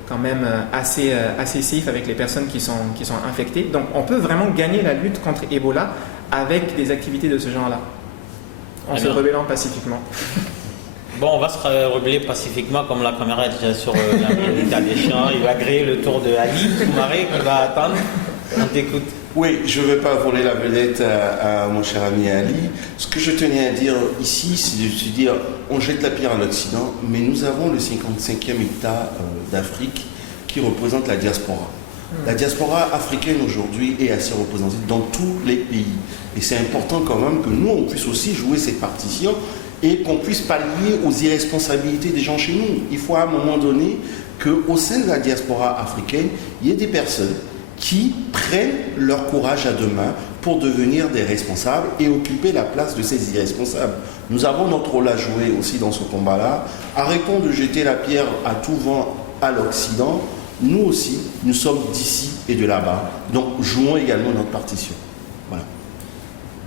quand même assez safe avec les personnes qui sont infectées. Donc on peut vraiment gagner la lutte contre Ebola avec des activités de ce genre-là, en se rebellant pacifiquement. Bon, on va se rebeller pacifiquement, comme la caméra est déjà sur l'État des champs. Il va griller le tour de Ali Soumaré qui va attendre. On t'écoute. Oui, je ne vais pas voler la vedette à mon cher ami Ali. Ce que je tenais à dire ici, c'est de se dire, on jette la pierre à l'Occident, mais nous avons le 55e État d'Afrique qui représente la diaspora. La diaspora africaine aujourd'hui est assez représentée dans tous les pays. Et c'est important quand même que nous, on puisse aussi jouer cette partition et qu'on puisse pallier aux irresponsabilités des gens chez nous. Il faut à un moment donné qu'au sein de la diaspora africaine, il y ait des personnes qui prennent leur courage à deux mains pour devenir des responsables et occuper la place de ces irresponsables. Nous avons notre rôle à jouer aussi dans ce combat-là. Arrêtons de jeter la pierre à tout vent à l'Occident. Nous aussi, nous sommes d'ici et de là-bas. Donc jouons également notre partition. Voilà.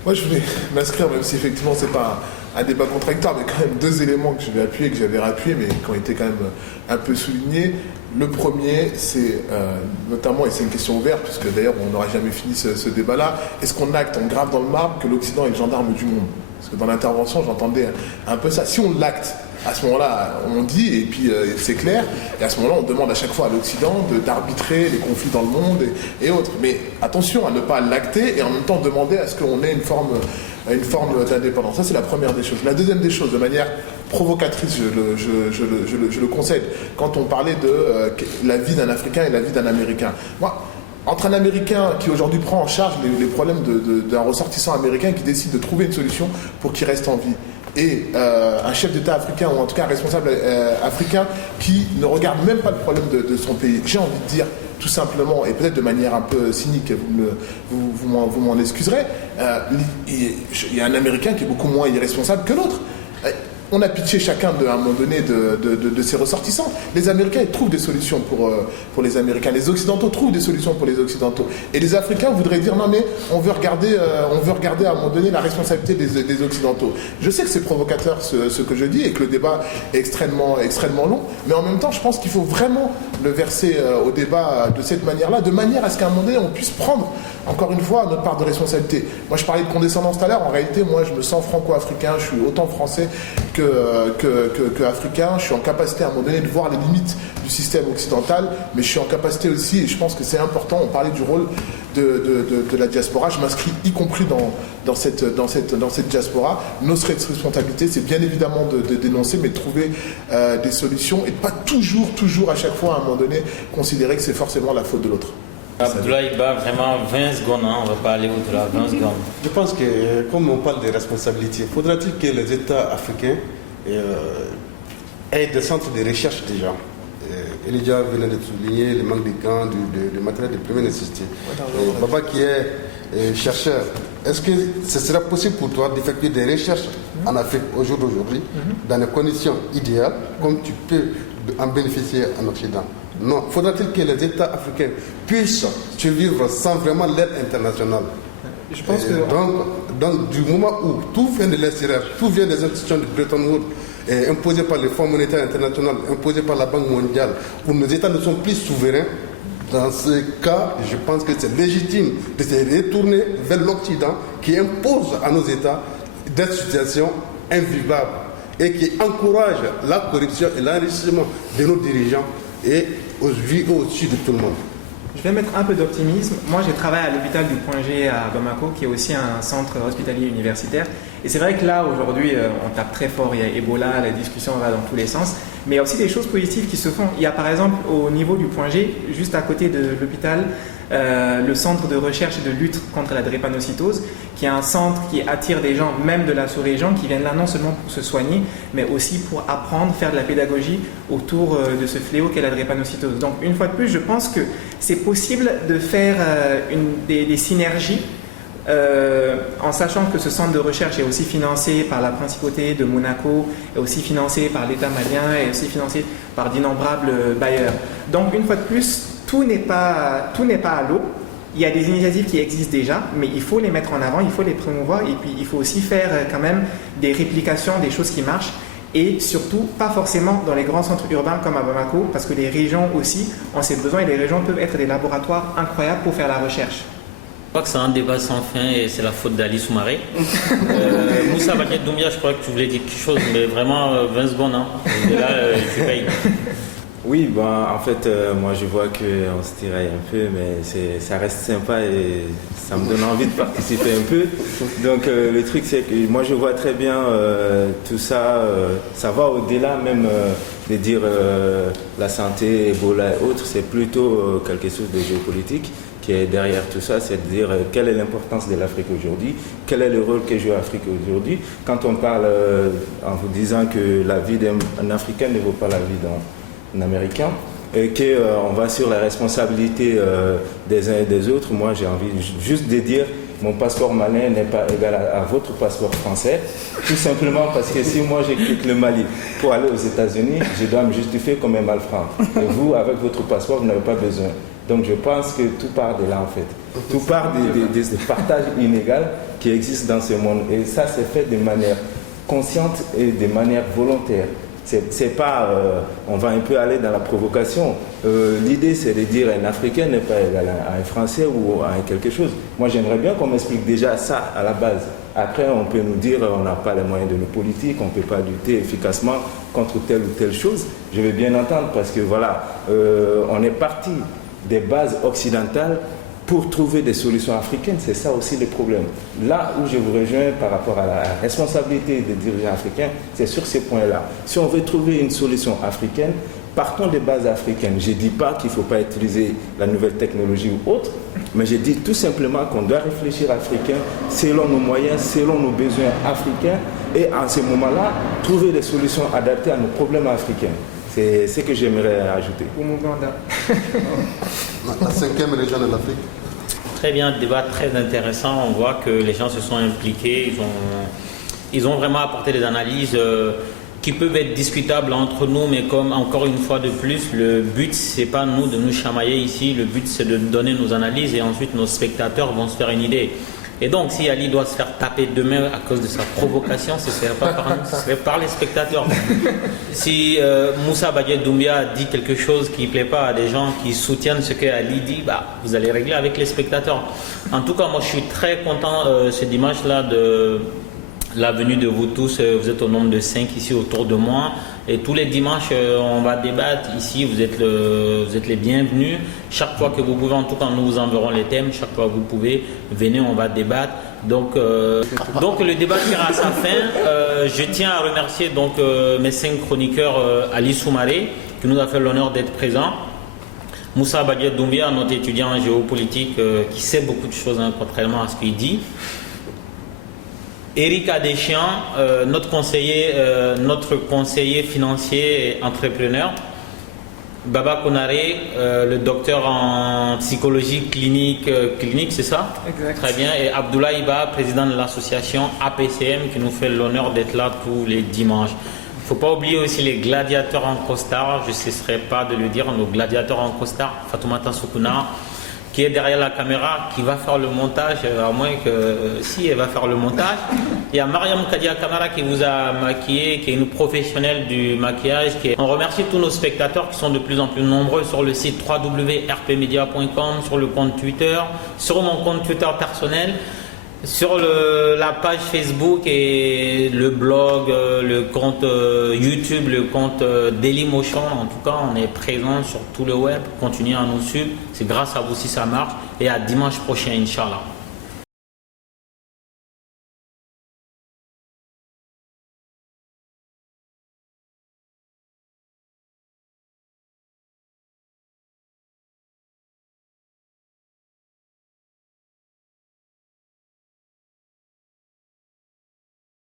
Moi, je voulais m'inscrire, même si effectivement, c'est pas un débat contradictoire, mais quand même deux éléments que je vais appuyer, que j'avais rappuyés, mais qui ont été quand même un peu soulignés. Le premier, c'est notamment, et c'est une question ouverte, puisque d'ailleurs, on n'aura jamais fini ce débat-là, est-ce qu'on acte, on grave dans le marbre que l'Occident est le gendarme du monde? Parce que dans l'intervention, j'entendais un peu ça. Si on l'acte, à ce moment-là, on dit, et puis c'est clair, et à ce moment-là, on demande à chaque fois à l'Occident d'arbitrer les conflits dans le monde et autres. Mais attention à ne pas l'acter et en même temps demander à ce qu'on ait une forme d'indépendance. Ça, c'est la première des choses. La deuxième des choses, de manière provocatrice, je le concède, quand on parlait de la vie d'un Africain et la vie d'un Américain. Moi, entre un Américain qui aujourd'hui prend en charge les problèmes d'un ressortissant américain qui décide de trouver une solution pour qu'il reste en vie, et un chef d'État africain, ou en tout cas un responsable africain qui ne regarde même pas le problème de son pays, j'ai envie de dire tout simplement, et peut-être de manière un peu cynique, vous m'en excuserez, il y a un Américain qui est beaucoup moins irresponsable que l'autre. On a pitié chacun, à un moment donné, de ses ressortissants. Les Américains, ils trouvent des solutions pour les Américains. Les Occidentaux trouvent des solutions pour les Occidentaux. Et les Africains voudraient dire, non mais on veut regarder à un moment donné la responsabilité des Occidentaux. Je sais que c'est provocateur ce que je dis et que le débat est extrêmement long, mais en même temps, je pense qu'il faut vraiment le verser au débat de cette manière-là, de manière à ce qu'à un moment donné, on puisse prendre, encore une fois, notre part de responsabilité. Moi, je parlais de condescendance tout à l'heure. En réalité, moi, je me sens franco-africain. Je suis autant français que africain. Je suis en capacité à un moment donné de voir les limites du système occidental, mais je suis en capacité aussi, et je pense que c'est important, on parlait du rôle de la diaspora, je m'inscris y compris dans cette diaspora. Notre responsabilité, c'est bien évidemment de dénoncer, mais de trouver des solutions et pas toujours à chaque fois à un moment donné considérer que c'est forcément la faute de l'autre. Abdoulaye Ba, vraiment 20 secondes, on ne va pas aller au-delà, 20 secondes. Je pense que, comme on parle de responsabilité, faudra-t-il que les États africains aient des centres de recherche déjà? Elijah venait de souligner le manque de gants, de matériel de première nécessité. Baba qui est chercheur, est-ce que ce sera possible pour toi d'effectuer des recherches en Afrique au jour d'aujourd'hui, dans des conditions idéales, comme tu peux en bénéficier en Occident? Non. Faudra-t-il que les États africains puissent survivre sans vraiment l'aide internationale? Je pense que... Donc, du moment où tout vient de l'extérieur, tout vient des institutions de Bretton Woods, imposées par le Fonds monétaire international, imposées par la Banque mondiale, où nos États ne sont plus souverains, dans ce cas, je pense que c'est légitime de se retourner vers l'Occident qui impose à nos États des situations invivables et qui encourage la corruption et l'enrichissement de nos dirigeants et au-dessus de tout le monde. Je vais mettre un peu d'optimisme. Moi, j'ai travaillé à l'hôpital du Point G à Bamako, qui est aussi un centre hospitalier universitaire. Et c'est vrai que là, aujourd'hui, on tape très fort. Il y a Ebola, la discussion va dans tous les sens. Mais il y a aussi des choses positives qui se font. Il y a par exemple, au niveau du Point G, juste à côté de l'hôpital, le centre de recherche et de lutte contre la drépanocytose, qui est un centre qui attire des gens, même de la sous-région, qui viennent là non seulement pour se soigner, mais aussi pour apprendre, faire de la pédagogie autour de ce fléau qu'est la drépanocytose. Donc, une fois de plus, je pense que c'est possible de faire des synergies, en sachant que ce centre de recherche est aussi financé par la principauté de Monaco, est aussi financé par l'État malien, est aussi financé par d'innombrables bailleurs. Donc, une fois de plus, tout n'est pas à l'eau. Il y a des initiatives qui existent déjà, mais il faut les mettre en avant, il faut les promouvoir, et puis il faut aussi faire quand même des réplications des choses qui marchent, et surtout pas forcément dans les grands centres urbains comme à Bamako, parce que les régions aussi ont ces besoins, et les régions peuvent être des laboratoires incroyables pour faire la recherche. Je crois que c'est un débat sans fin et c'est la faute d'Ali Soumaré. Moussa Baguette Doumbia, je crois que tu voulais dire quelque chose, mais vraiment 20 secondes. Hein. Et là, tu payes. Oui, en fait, moi je vois qu'on se tiraille un peu, mais ça reste sympa et ça me donne envie de participer un peu. Donc le truc c'est que moi je vois très bien tout ça, ça va au-delà même de dire la santé, Ebola et autres, c'est plutôt quelque chose de géopolitique qui est derrière tout ça, c'est de dire quelle est l'importance de l'Afrique aujourd'hui, quel est le rôle que joue l'Afrique aujourd'hui. Quand on parle en vous disant que la vie d'un Africain ne vaut pas la vie d'un Américain, et qu'on va sur la responsabilité des uns et des autres, moi j'ai envie juste de dire mon passeport malien n'est pas égal à votre passeport français, tout simplement parce que si moi je quitte le Mali pour aller aux États-Unis, je dois me justifier comme un malfrat. Et vous, avec votre passeport, vous n'avez pas besoin. Donc je pense que tout part de là en fait. Tout part des partages inégaux qui existent dans ce monde. Et ça, c'est fait de manière consciente et de manière volontaire. C'est pas, on va un peu aller dans la provocation. L'idée, c'est de dire un Africain n'est pas égal à un Français ou à quelque chose. Moi, j'aimerais bien qu'on m'explique déjà ça à la base. Après, on peut nous dire on n'a pas les moyens de nos politiques, on ne peut pas lutter efficacement contre telle ou telle chose. Je vais bien entendre parce que voilà, on est parti des bases occidentales pour trouver des solutions africaines. C'est ça aussi le problème. Là où je vous rejoins par rapport à la responsabilité des dirigeants africains, c'est sur ces points-là. Si on veut trouver une solution africaine, partons des bases africaines. Je ne dis pas qu'il ne faut pas utiliser la nouvelle technologie ou autre, mais je dis tout simplement qu'on doit réfléchir africain selon nos moyens, selon nos besoins africains, et en ce moment-là, trouver des solutions adaptées à nos problèmes africains. C'est ce que j'aimerais ajouter. La 5e région de l'Afrique. Très bien, débat très intéressant. On voit que les gens se sont impliqués, ils ont vraiment apporté des analyses qui peuvent être discutables entre nous, mais comme encore une fois de plus, le but c'est pas nous de nous chamailler ici, le but c'est de donner nos analyses et ensuite nos spectateurs vont se faire une idée. Et donc, si Ali doit se faire taper demain à cause de sa provocation, ce ne serait pas par nous, ce serait par les spectateurs. Si Moussa Badje Doumbia dit quelque chose qui ne plaît pas à des gens qui soutiennent ce que Ali dit, bah, vous allez régler avec les spectateurs. En tout cas, moi, je suis très content ce dimanche-là de la venue de vous tous. Vous êtes au nombre de 5 ici autour de moi. Et tous les dimanches, on va débattre ici. Vous êtes les bienvenus. Chaque fois que vous pouvez, en tout cas, nous vous enverrons les thèmes. Chaque fois que vous pouvez, venez, on va débattre. Donc le débat tire à sa fin. Je tiens à remercier donc, mes 5 chroniqueurs, Ali Soumaré, qui nous a fait l'honneur d'être présent. Moussa Badje Doumbia, notre étudiant en géopolitique, qui sait beaucoup de choses, hein, contrairement à ce qu'il dit. Eric Adéchian, notre conseiller financier et entrepreneur. Baba Konaré, le docteur en psychologie clinique, c'est ça? Exact. Très bien. Et Abdoulaye Iba, président de l'association APCM, qui nous fait l'honneur d'être là tous les dimanches. Il ne faut pas oublier aussi les gladiateurs en costard. Je ne cesserai pas de le dire, nos gladiateurs en costard. Fatoumata Soukouna, qui est derrière la caméra, qui va faire le montage, à moins que si elle va faire le montage. Il y a Mariam Kadia Kamara qui vous a maquillé, qui est une professionnelle du maquillage. On remercie tous nos spectateurs qui sont de plus en plus nombreux sur le site www.rpmedia.com, sur le compte Twitter, sur mon compte Twitter personnel, sur la page Facebook et le blog, le compte YouTube, le compte Dailymotion. En tout cas, on est présent sur tout le web. Continuez à nous suivre. C'est grâce à vous si ça marche. Et à dimanche prochain, Inch'Allah.